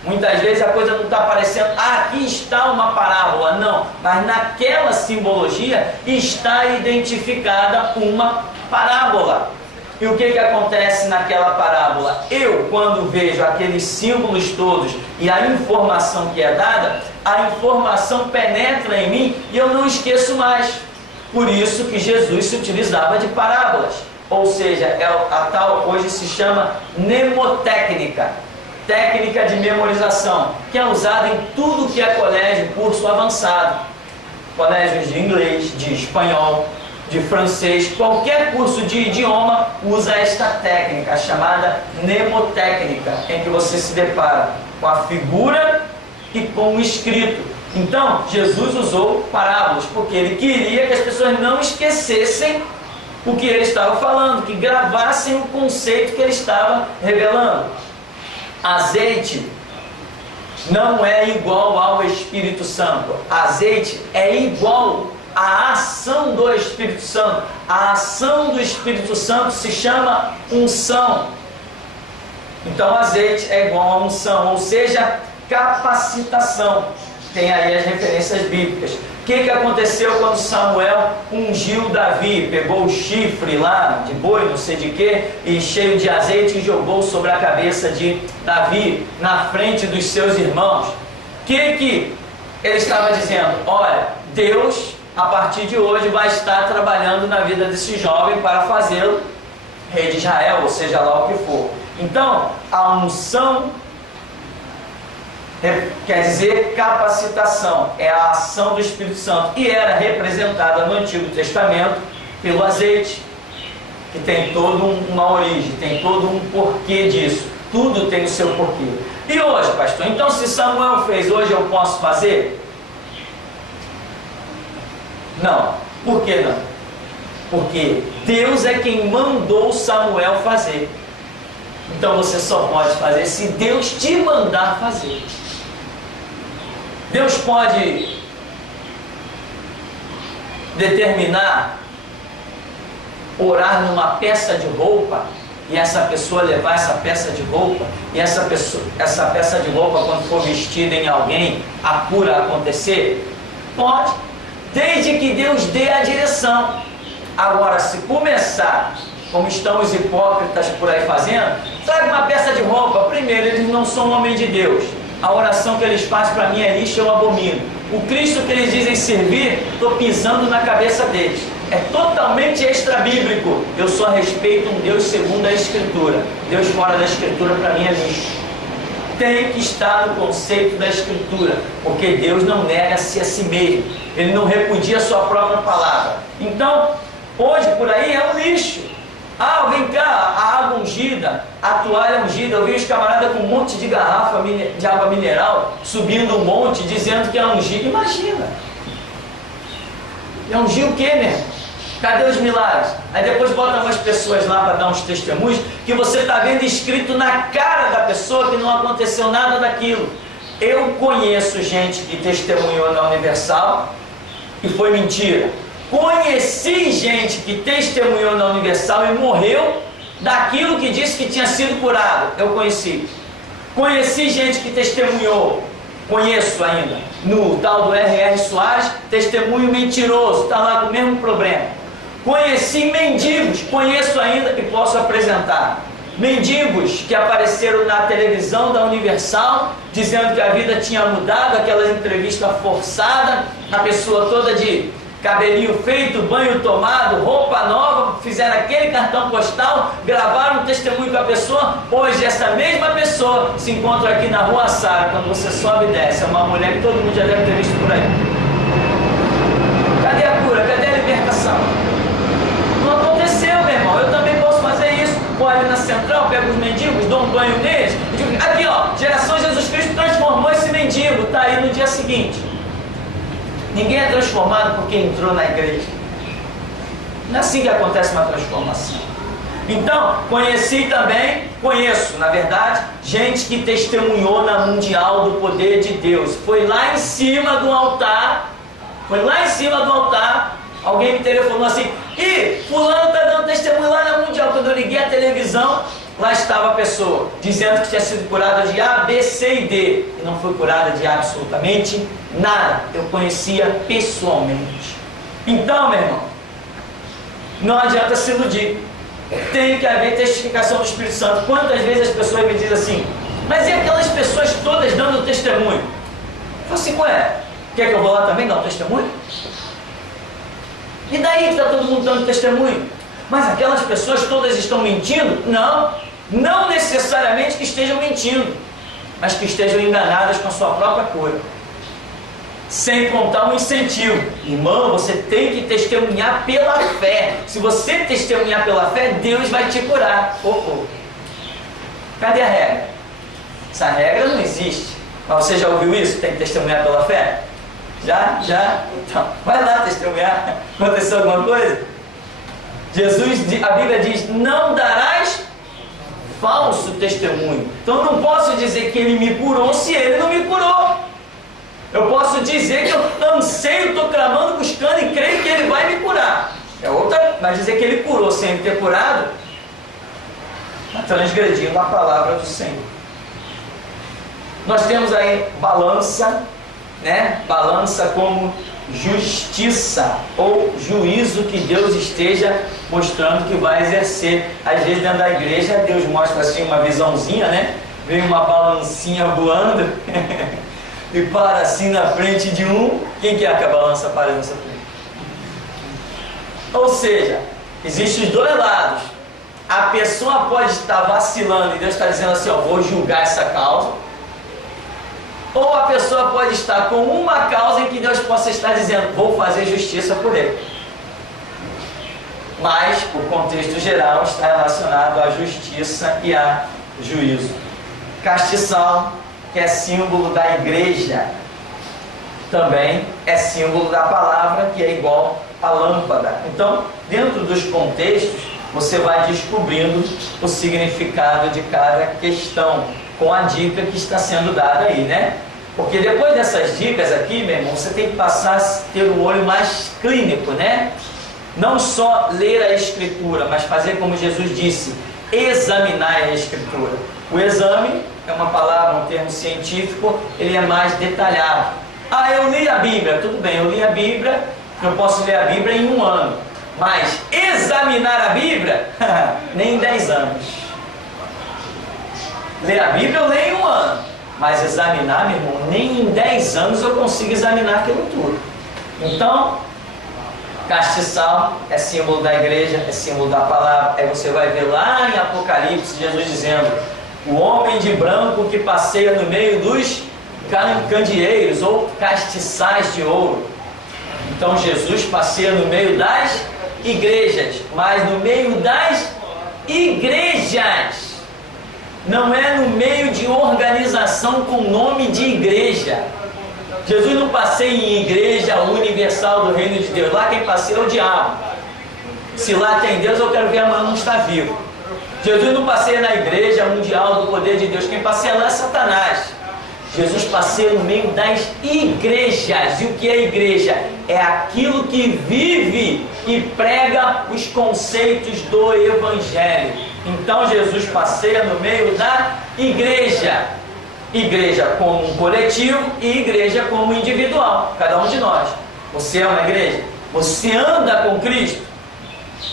Muitas vezes a coisa não está aparecendo, aqui está uma parábola, não, mas naquela simbologia está identificada uma parábola. E o que acontece naquela parábola? Eu, quando vejo aqueles símbolos todos e a informação que é dada, a informação penetra em mim e eu não esqueço mais. Por isso que Jesus se utilizava de parábolas. Ou seja, a tal hoje se chama mnemotécnica, técnica de memorização, que é usada em tudo que é colégio, curso avançado, colégios de inglês, de espanhol, de francês, qualquer curso de idioma usa esta técnica chamada mnemotécnica, em que você se depara com a figura e com o escrito. Então, Jesus usou parábolas, porque ele queria que as pessoas não esquecessem o que ele estava falando, que gravassem o conceito que ele estava revelando. Azeite não é igual ao Espírito Santo. Azeite é igual à ação do Espírito Santo. A ação do Espírito Santo se chama unção. Então, azeite é igual a unção, ou seja, capacitação. Tem aí as referências bíblicas. O que aconteceu quando Samuel ungiu Davi? Pegou o chifre lá de boi, não sei de quê, e cheio de azeite e jogou sobre a cabeça de Davi, na frente dos seus irmãos. O que ele estava dizendo? Olha, Deus, a partir de hoje, vai estar trabalhando na vida desse jovem para fazê-lo rei de Israel, ou seja lá o que for. Então, a unção quer dizer capacitação, é a ação do Espírito Santo, e era representada no Antigo Testamento pelo azeite, que tem toda uma origem, tem todo um porquê disso, tudo tem o seu porquê. E hoje, pastor, então se Samuel fez, hoje eu posso fazer? Não. Por que não? Porque Deus é quem mandou Samuel fazer. Então você só pode fazer se Deus te mandar fazer. Deus pode determinar orar numa peça de roupa e essa pessoa levar essa peça de roupa, e essa peça de roupa, quando for vestida em alguém, a cura acontecer? Pode, desde que Deus dê a direção. Agora, se começar, como estão os hipócritas por aí fazendo, traga uma peça de roupa. Primeiro, eles não são homem de Deus. A oração que eles fazem para mim é lixo, eu abomino. O Cristo que eles dizem servir, estou pisando na cabeça deles. É totalmente extra-bíblico. Eu só respeito um Deus segundo a Escritura. Deus fora da Escritura para mim é lixo. Tem que estar no conceito da Escritura, porque Deus não nega-se a si mesmo. Ele não repudia a sua própria palavra. Então, hoje por aí é um lixo. Ah, vem cá, a água ungida, a toalha ungida. Eu vi os camaradas com um monte de garrafa de água mineral subindo um monte, dizendo que é ungida. Imagina! É ungir o quê, meu irmão? Cadê os milagres? Aí depois bota umas pessoas lá para dar uns testemunhos que você está vendo escrito na cara da pessoa que não aconteceu nada daquilo. Eu conheço gente que testemunhou na Universal e foi mentira. Conheci gente que testemunhou na Universal e morreu daquilo que disse que tinha sido curado. Eu conheci. Conheci gente que testemunhou, conheço ainda, no tal do R.R. Soares, testemunho mentiroso, está lá com o mesmo problema. Conheci mendigos, conheço ainda e posso apresentar. Mendigos que apareceram na televisão da Universal, dizendo que a vida tinha mudado, aquelas entrevistas forçadas, a pessoa toda de cabelinho feito, banho tomado, roupa nova, fizeram aquele cartão postal, gravaram um testemunho com a pessoa. Hoje essa mesma pessoa se encontra aqui na Rua Sara, quando você sobe e desce. É uma mulher que todo mundo já deve ter visto por aí. Cadê a cura? Cadê a libertação? Não aconteceu, meu irmão. Eu também posso fazer isso. Vou ali na central, pego os mendigos, dou um banho neles e digo, aqui ó, geração Jesus Cristo transformou esse mendigo, está aí no dia seguinte. Ninguém é transformado porque entrou na igreja. Não é assim que acontece uma transformação. Então, conheço, na verdade, gente que testemunhou na Mundial do poder de Deus. Foi lá em cima do altar, alguém me telefonou assim, e fulano está dando testemunho lá na Mundial. Quando eu liguei a televisão, lá estava a pessoa, dizendo que tinha sido curada de A, B, C e D. E não foi curada de absolutamente nada. Eu conhecia pessoalmente. Então, meu irmão, não adianta se iludir. Tem que haver testificação do Espírito Santo. Quantas vezes as pessoas me dizem assim, mas e aquelas pessoas todas dando testemunho? Eu falo assim, ué, quer que eu vou lá também dar um testemunho? E daí que está todo mundo dando testemunho? Mas aquelas pessoas todas estão mentindo? Não necessariamente que estejam mentindo, mas que estejam enganadas com a sua própria cura. Sem contar um incentivo. Irmão, você tem que testemunhar pela fé. Se você testemunhar pela fé, Deus vai te curar. Cadê a regra? Essa regra não existe. Mas você já ouviu isso? Tem que testemunhar pela fé? Já? Então, vai lá testemunhar. Aconteceu alguma coisa? A Bíblia diz, não darás falso testemunho. Então eu não posso dizer que ele me curou se ele não me curou. Eu posso dizer que eu anseio, estou clamando, buscando e creio que ele vai me curar. É outra, mas dizer que ele curou sem ele ter curado, está transgredindo a palavra do Senhor. Nós temos aí balança, né? Balança como justiça ou juízo que Deus esteja mostrando que vai exercer. Às vezes dentro da igreja Deus mostra assim uma visãozinha, né? Vem uma balancinha voando e para assim na frente de um. Quem que é que a balança para nessa frente? Ou seja, existem os dois lados. A pessoa pode estar vacilando e Deus está dizendo assim, ó, vou julgar essa causa. Ou a pessoa pode estar com uma causa em que Deus possa estar dizendo, vou fazer justiça por ele. Mas o contexto geral está relacionado à justiça e a juízo. Castição, que é símbolo da igreja, também é símbolo da palavra, que é igual à lâmpada. Então, dentro dos contextos, você vai descobrindo o significado de cada questão, com a dica que está sendo dada aí, né? Porque depois dessas dicas aqui, meu irmão, você tem que passar a ter o olho mais clínico, né? Não só ler a Escritura, mas fazer como Jesus disse, examinar a Escritura. O exame é uma palavra, um termo científico, ele é mais detalhado. Ah, eu li a Bíblia, tudo bem, eu li a Bíblia, eu posso ler a Bíblia em 1 ano. Mas examinar a Bíblia, nem em 10 anos. Ler a Bíblia eu leio em 1 ano. Mas examinar, meu irmão, nem em 10 anos eu consigo examinar aquilo tudo. Então, castiçal é símbolo da igreja, é símbolo da palavra. Aí você vai ver lá em Apocalipse, Jesus dizendo, o homem de branco que passeia no meio dos candeeiros ou castiçais de ouro. Então Jesus passeia no meio das igrejas, mas no meio das igrejas. Não é no meio de organização com nome de igreja. Jesus não passeia em igreja universal do reino de Deus. Lá quem passeia é o diabo. Se lá tem Deus, eu quero ver amanhã não está vivo. Jesus não passeia na igreja mundial do poder de Deus. Quem passeia lá é Satanás. Jesus passeia no meio das igrejas. E o que é igreja? É aquilo que vive e prega os conceitos do Evangelho. Então Jesus passeia no meio da igreja. Igreja como um coletivo e igreja como individual. Cada um de nós. Você é uma igreja? Você anda com Cristo?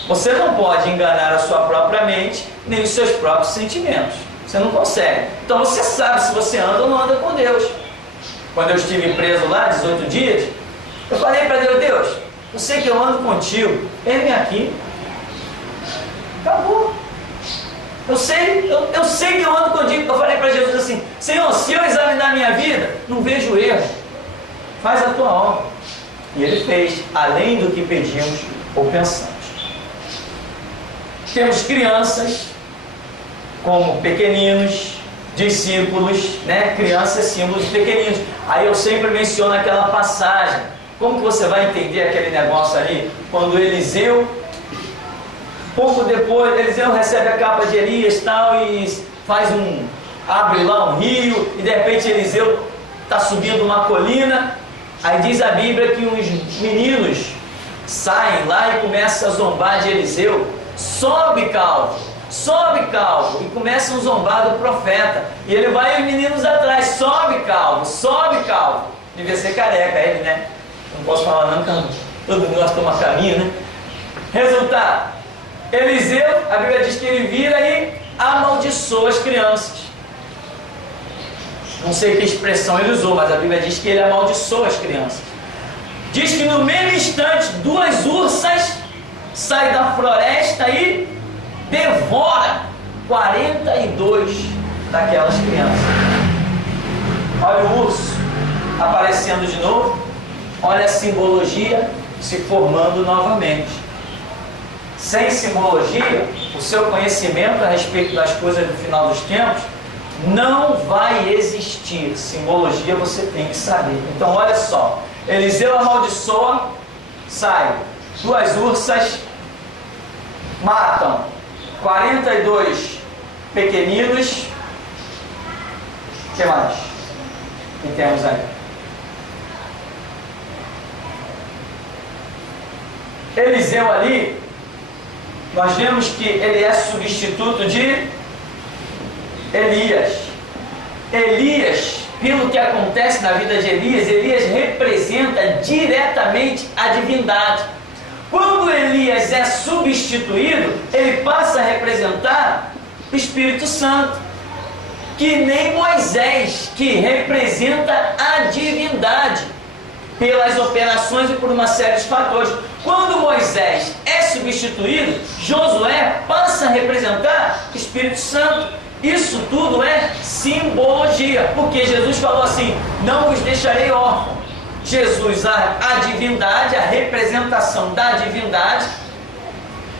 Você não pode enganar a sua própria mente, nem os seus próprios sentimentos. Você não consegue. Então você sabe se você anda ou não anda com Deus. Quando eu estive preso lá, 18 dias, eu falei para Deus, Deus, eu sei que eu ando contigo, vem aqui. Acabou. Eu sei que eu ando contigo. Eu falei para Jesus assim, Senhor, se eu examinar minha vida, não vejo erro. Faz a tua obra. E Ele fez, além do que pedimos ou pensamos. Temos crianças, como pequeninos, discípulos, né? Crianças, símbolos de pequeninos. Aí eu sempre menciono aquela passagem. Como que você vai entender aquele negócio ali? Quando Eliseu, pouco depois, Eliseu recebe a capa de Elias tal, e abre lá um rio, e de repente Eliseu está subindo uma colina. Aí diz a Bíblia que uns meninos saem lá e começam a zombar de Eliseu. Sobe, calvo, e começa um zombar do profeta. E ele vai e os meninos atrás, sobe, calvo. Devia ser careca ele, né? Não posso falar não, porque todo mundo gosta de tomar caminho, né? Resultado, Eliseu, a Bíblia diz que ele vira e amaldiçoa as crianças. Não sei que expressão ele usou, mas a Bíblia diz que ele amaldiçoa as crianças. Diz que no mesmo instante, 2 ursas saem da floresta e devora 42 daquelas crianças. Olha o urso aparecendo de novo. Olha a simbologia se formando novamente. Sem simbologia, o seu conhecimento a respeito das coisas do final dos tempos não vai existir. Simbologia você tem que saber. Então olha só, Eliseu amaldiçoa, sai 2 ursas, matam 42 pequeninos. O que mais que temos aí? Eliseu ali, nós vemos que ele é substituto de Elias. Elias, pelo que acontece na vida de Elias, Elias representa diretamente a divindade. Quando Elias é substituído, ele passa a representar o Espírito Santo, que nem Moisés, que representa a divindade, pelas operações e por uma série de fatores. Quando Moisés é substituído, Josué passa a representar o Espírito Santo. Isso tudo é simbologia, porque Jesus falou assim, não vos deixarei órfãos. Jesus, a divindade, a representação da divindade,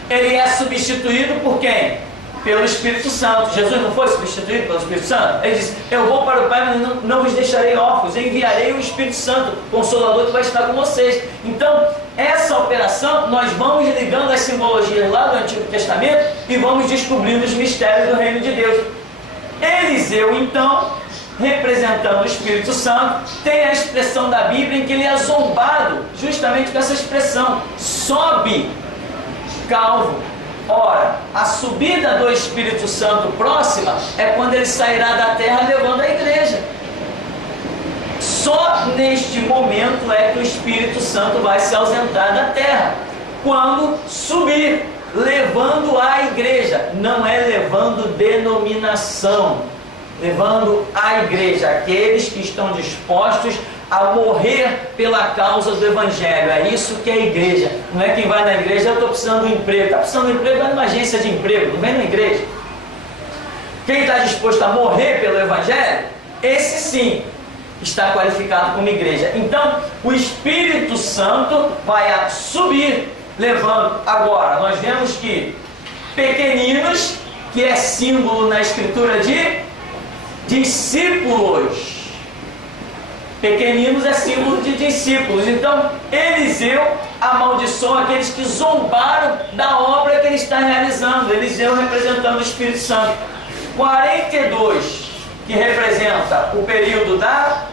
ele é substituído por quem? Pelo Espírito Santo. Jesus não foi substituído pelo Espírito Santo? Ele disse, eu vou para o Pai, mas não vos deixarei órfãos, enviarei o Espírito Santo, Consolador, que vai estar com vocês. Então, essa operação, nós vamos ligando as simbologias lá do Antigo Testamento e vamos descobrindo os mistérios do reino de Deus. Eliseu, então, representando o Espírito Santo, tem a expressão da Bíblia em que ele é zombado justamente com essa expressão: sobe calvo. Ora, a subida do Espírito Santo próxima é quando ele sairá da terra levando a igreja. Só neste momento é que o Espírito Santo vai se ausentar da terra, quando subir, levando a igreja. Não é levando denominação, levando a igreja, aqueles que estão dispostos a morrer pela causa do Evangelho. É isso que é a igreja. Não é quem vai na igreja: eu estou precisando de um emprego. Está precisando de um emprego, vai numa agência de emprego, não vem na igreja. Quem está disposto a morrer pelo Evangelho, esse sim está qualificado como igreja. Então, o Espírito Santo vai subir, levando. Agora, nós vemos que pequeninos, que é símbolo na Escritura de discípulos. Pequeninos é símbolo de discípulos. Então, Eliseu amaldiçoa aqueles que zombaram da obra que ele está realizando. Eliseu representando o Espírito Santo. 42, que representa o período da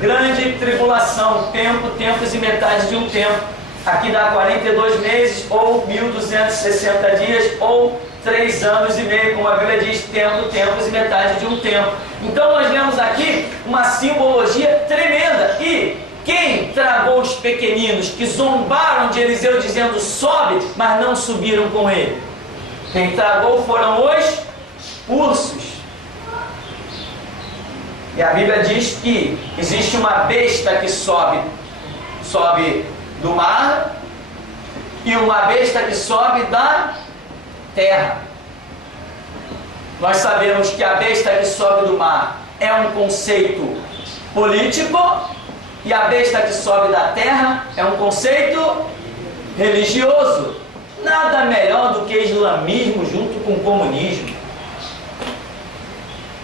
grande tribulação, tempo, tempos e metade de um tempo. Aqui dá 42 meses, ou 1260 dias, ou 3 anos e meio, como a Bíblia diz: tempo, tempos e metade de um tempo. Então nós vemos aqui uma simbologia tremenda. E quem tragou os pequeninos que zombaram de Eliseu dizendo sobe, mas não subiram com ele? Quem tragou foram os ursos. E a Bíblia diz que existe uma besta que sobe do mar, e uma besta que sobe da terra. Nós sabemos que a besta que sobe do mar é um conceito político, e a besta que sobe da terra é um conceito religioso. Nada melhor do que islamismo junto com comunismo.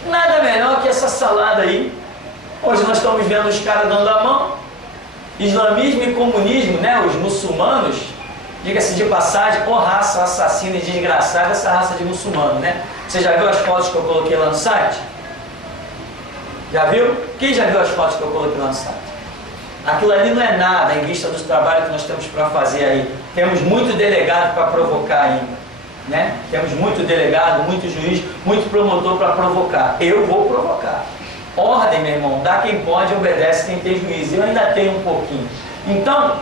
Nada melhor que essa salada aí. Hoje nós estamos vendo os caras dando a mão. Islamismo e comunismo, né? Os muçulmanos, diga-se de passagem, raça assassina e desgraçada, essa raça de muçulmano, né? Você já viu as fotos que eu coloquei lá no site? Já viu? Quem já viu as fotos que eu coloquei lá no site? Aquilo ali não é nada em vista dos trabalhos que nós temos para fazer aí. Temos muito delegado para provocar ainda, né? Temos muito delegado, muito juiz, muito promotor para provocar. Eu vou provocar. Ordem, meu irmão, dá quem pode, obedece quem tem juízo. Eu ainda tenho um pouquinho. Então,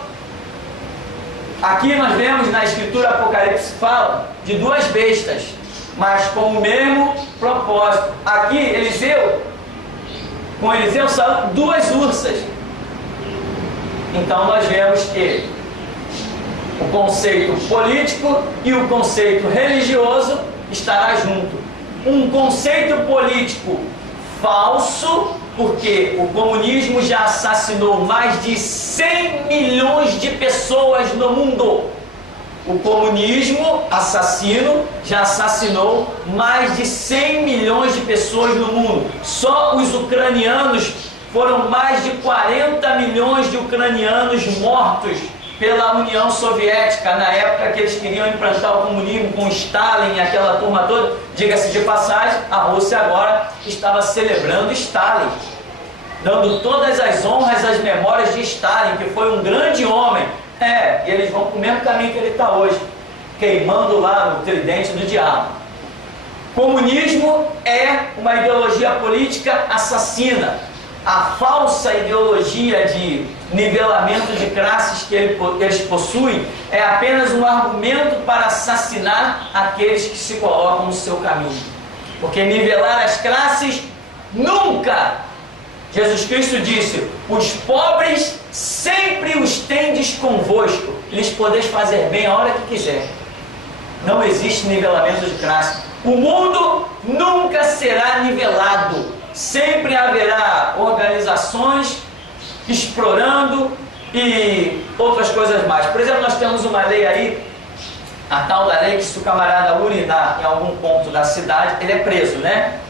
aqui nós vemos na Escritura, Apocalipse fala de duas bestas, mas com o mesmo propósito. Aqui, com Eliseu são duas ursas. Então nós vemos que o conceito político e o conceito religioso estará junto. Um conceito político falso, porque o comunismo já assassinou mais de 100 milhões de pessoas no mundo. O comunismo assassino já assassinou mais de 100 milhões de pessoas no mundo. Só os ucranianos foram mais de 40 milhões de ucranianos mortos pela União Soviética, na época que eles queriam implantar o comunismo com Stalin e aquela turma toda. Diga-se de passagem, a Rússia agora estava celebrando Stalin, dando todas as honras às memórias de Stalin, que foi um grande homem. E eles vão para o mesmo caminho que ele está hoje, queimando lá no tridente do diabo. Comunismo é uma ideologia política assassina. A falsa ideologia de nivelamento de classes que eles possuem é apenas um argumento para assassinar aqueles que se colocam no seu caminho. Porque nivelar as classes nunca. Jesus Cristo disse: os pobres sempre os tendes convosco, lhes podeis fazer bem a hora que quiser. Não existe nivelamento de classe. O mundo nunca será nivelado. Sempre haverá organizações explorando e outras coisas mais. Por exemplo, nós temos uma lei aí, a tal da lei que se o camarada urinar em algum ponto da cidade, ele é preso, né?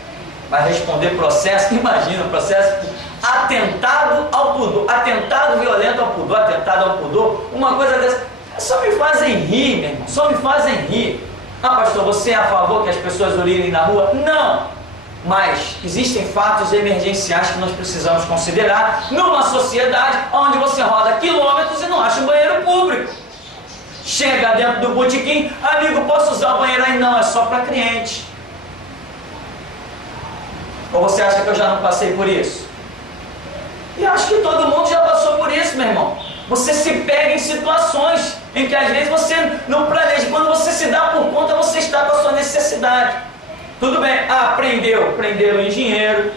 Vai responder processo. Imagina o processo: atentado ao pudor, atentado violento ao pudor, atentado ao pudor, uma coisa dessa. Só me fazem rir, meu irmão, só me fazem rir. Pastor, você é a favor que as pessoas urinem na rua? Não! Mas existem fatos emergenciais que nós precisamos considerar numa sociedade onde você roda quilômetros e não acha um banheiro público. Chega dentro do botequim, amigo, posso usar o banheiro aí? Não, é só para cliente. Ou você acha que eu já não passei por isso? E acho que todo mundo já passou por isso, meu irmão. Você se pega em situações em que às vezes você não planeja. Quando você se dá por conta, você está com a sua necessidade. Tudo bem, prenderam um engenheiro,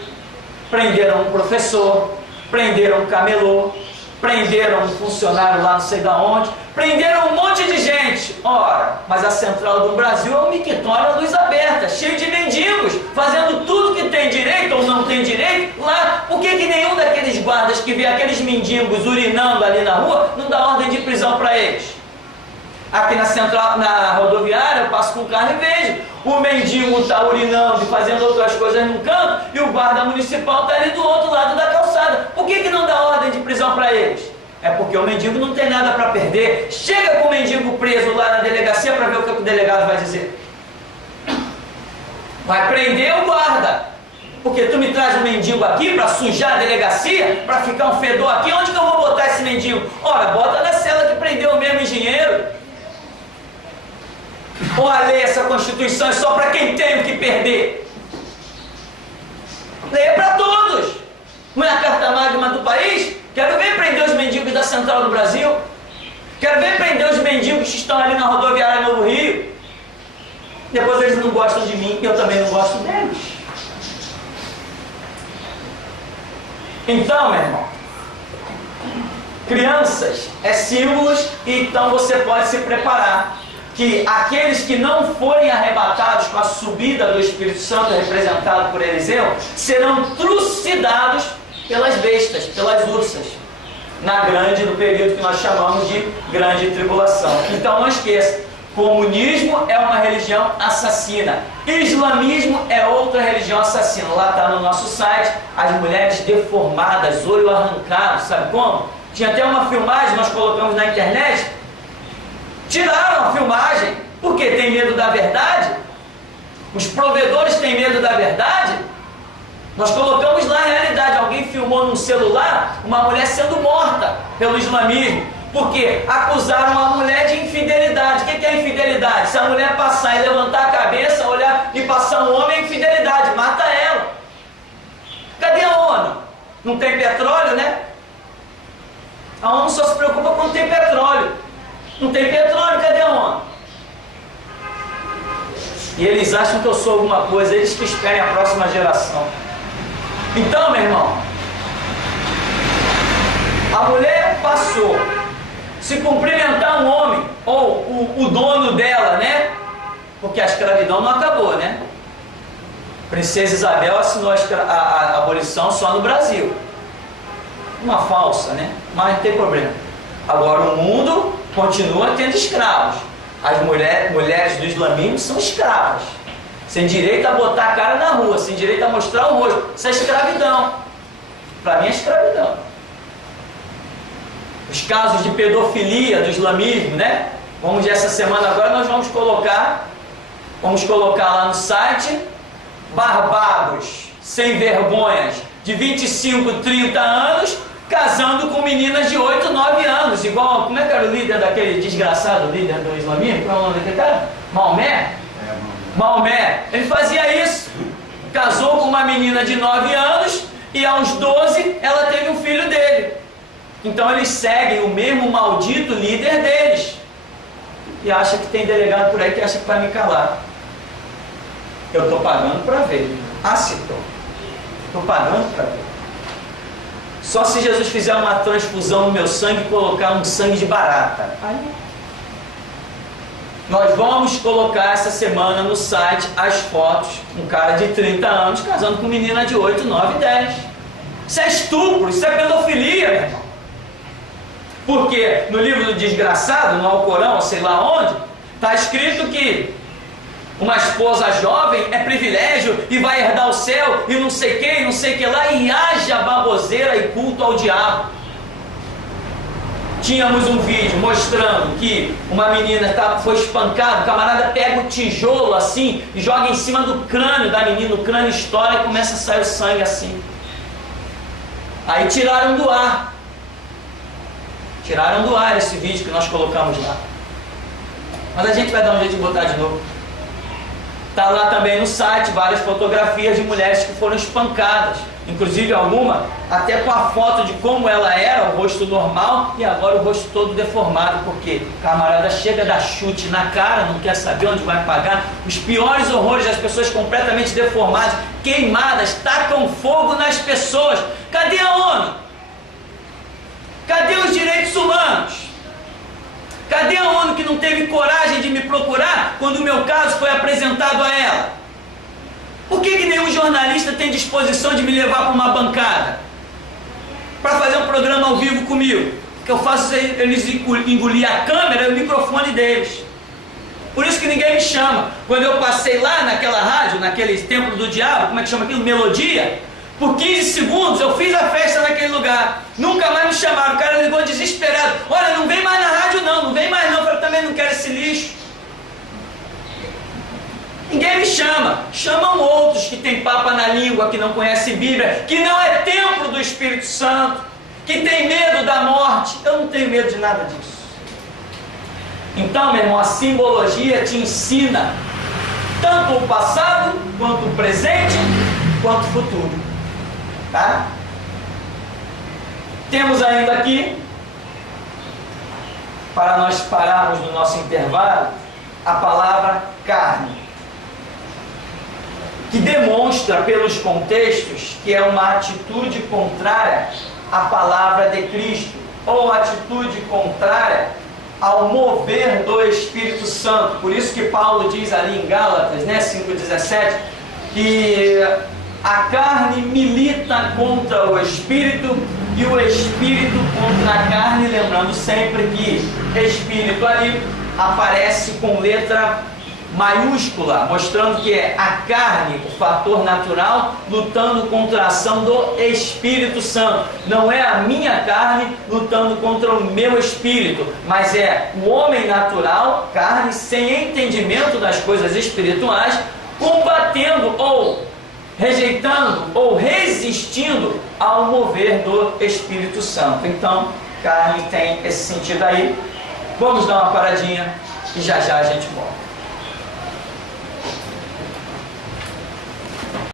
prenderam um professor, prenderam um camelô, prenderam um funcionário lá não sei da onde, prenderam um monte de gente. Ora, mas a central do Brasil é um mictório à luz aberta, cheio de mendigos, fazendo tudo que tem direito ou não tem direito lá. Por que nenhum daqueles guardas que vê aqueles mendigos urinando ali na rua não dá ordem de prisão para eles? Aqui na central, na rodoviária, eu passo com o carro e vejo. O mendigo está urinando e fazendo outras coisas num canto e o guarda municipal está ali do outro lado da calçada. Por que não dá ordem de prisão para eles? É porque o mendigo não tem nada para perder. Chega com o mendigo preso lá na delegacia para ver o que o delegado vai dizer. Vai prender o guarda. Porque tu me traz um mendigo aqui para sujar a delegacia, para ficar um fedor aqui, onde que eu vou botar esse mendigo? Ora, bota na cela que prendeu o mesmo engenheiro. Ou a lei, essa Constituição é só para quem tem o que perder? Lei é para todos. Não é a carta magna do país? Quero ver prender os mendigos da Central do Brasil. Quero ver prender os mendigos que estão ali na rodoviária Novo Rio. Depois eles não gostam de mim e eu também não gosto deles. Então, meu irmão, crianças é símbolos, e então você pode se preparar que aqueles que não forem arrebatados com a subida do Espírito Santo, representado por Eliseu, serão trucidados pelas bestas, pelas ursas, no período que nós chamamos de grande tribulação. Então não esqueça, comunismo é uma religião assassina, islamismo é outra religião assassina. Lá está no nosso site, as mulheres deformadas, olho arrancado, sabe como? Tinha até uma filmagem, nós colocamos na internet. Tiraram a filmagem, porque tem medo da verdade. Os provedores têm medo da verdade. Nós colocamos lá a realidade. Alguém filmou num celular uma mulher sendo morta pelo islamismo, porque acusaram a mulher de infidelidade. O que é infidelidade? Se a mulher passar e levantar a cabeça, olhar e passar um homem, é infidelidade, mata ela. Cadê a ONU? Não tem petróleo, né? A ONU só se preocupa quando tem petróleo. Não tem petróleo, cadê a ONU? E eles acham que eu sou alguma coisa, eles que esperem a próxima geração. Então, meu irmão, a mulher passou, se cumprimentar um homem, ou o dono dela, né? Porque a escravidão não acabou, né? Princesa Isabel assinou a abolição só no Brasil. Uma falsa, né? Mas não tem problema. Agora o mundo continua tendo escravos. As mulheres do islamismo são escravas, sem direito a botar a cara na rua, sem direito a mostrar o rosto. Isso é escravidão. Para mim é escravidão. Os casos de pedofilia do islamismo, né? Vamos, essa semana agora nós vamos colocar lá no site, barbados, sem vergonhas, de 25, 30 anos, casando com meninas de 8, 9 anos, igual, como é que era o líder daquele desgraçado líder do islamismo? Qual é o nome daquele cara? Maomé? Maomé. Ele fazia isso. Casou com uma menina de 9 anos e aos 12 ela teve um filho dele. Então eles seguem o mesmo maldito líder deles. E acha que tem delegado por aí que acha que vai me calar. Eu estou pagando para ver. Ah, se estou pagando para ver. Só se Jesus fizer uma transfusão no meu sangue e colocar um sangue de barata. Aí, nós vamos colocar essa semana no site as fotos. Um cara de 30 anos casando com menina de 8, 9, 10. Isso é estupro, isso é pedofilia, meu irmão. Porque no livro do desgraçado, no Alcorão, sei lá onde, está escrito que uma esposa jovem é privilégio e vai herdar o céu e não sei que, não sei que lá, e haja baboseira e culto ao diabo. tínhamos um vídeo mostrando que uma menina foi espancada, o camarada pega o tijolo assim e joga em cima do crânio da menina, o crânio estoura e começa a sair o sangue assim. Aí tiraram do ar. Tiraram do ar esse vídeo que nós colocamos lá. Mas a gente vai dar um jeito de botar de novo. Está lá também no site várias fotografias de mulheres que foram espancadas. Inclusive alguma até com a foto de como ela era, o rosto normal, e agora o rosto todo deformado, porque o camarada chega a dar chute na cara, não quer saber onde vai pagar. Os piores horrores das pessoas completamente deformadas, queimadas, tacam fogo nas pessoas. Cadê a ONU? Cadê os direitos humanos? Cadê a ONU que não teve coragem de me procurar quando o meu caso foi apresentado a ela? Por que nenhum jornalista tem disposição de me levar para uma bancada para fazer um programa ao vivo comigo? O que eu faço é eles engolir a câmera e o microfone deles. Por isso que ninguém me chama. Quando eu passei lá naquela rádio, naquele Templo do Diabo, como é que chama aquilo? Melodia. Por 15 segundos eu fiz a festa naquele lugar. Nunca mais me chamaram. O cara ligou desesperado. Olha, não vem mais na rádio não vem mais não. Eu falei, também não quero esse lixo. Ninguém me chama. Chamam outros que tem papa na língua, que não conhecem Bíblia, que não é templo do Espírito Santo, que tem medo da morte. Eu não tenho medo de nada disso. Então, meu irmão, a simbologia te ensina tanto o passado, quanto o presente, quanto o futuro. Tá? Temos ainda aqui, para nós pararmos no nosso intervalo, a palavra carne, que demonstra pelos contextos que é uma atitude contrária à palavra de Cristo, ou atitude contrária ao mover do Espírito Santo. Por isso que Paulo diz ali em Gálatas, 5,17, que a carne milita contra o Espírito e o Espírito contra a carne, lembrando sempre que Espírito ali aparece com letra maiúscula, mostrando que é a carne, o fator natural, lutando contra a ação do Espírito Santo. Não é a minha carne lutando contra o meu espírito, mas é o homem natural, carne, sem entendimento das coisas espirituais, combatendo ou rejeitando ou resistindo ao mover do Espírito Santo. Então, carne tem esse sentido aí. Vamos dar uma paradinha e já já a gente volta.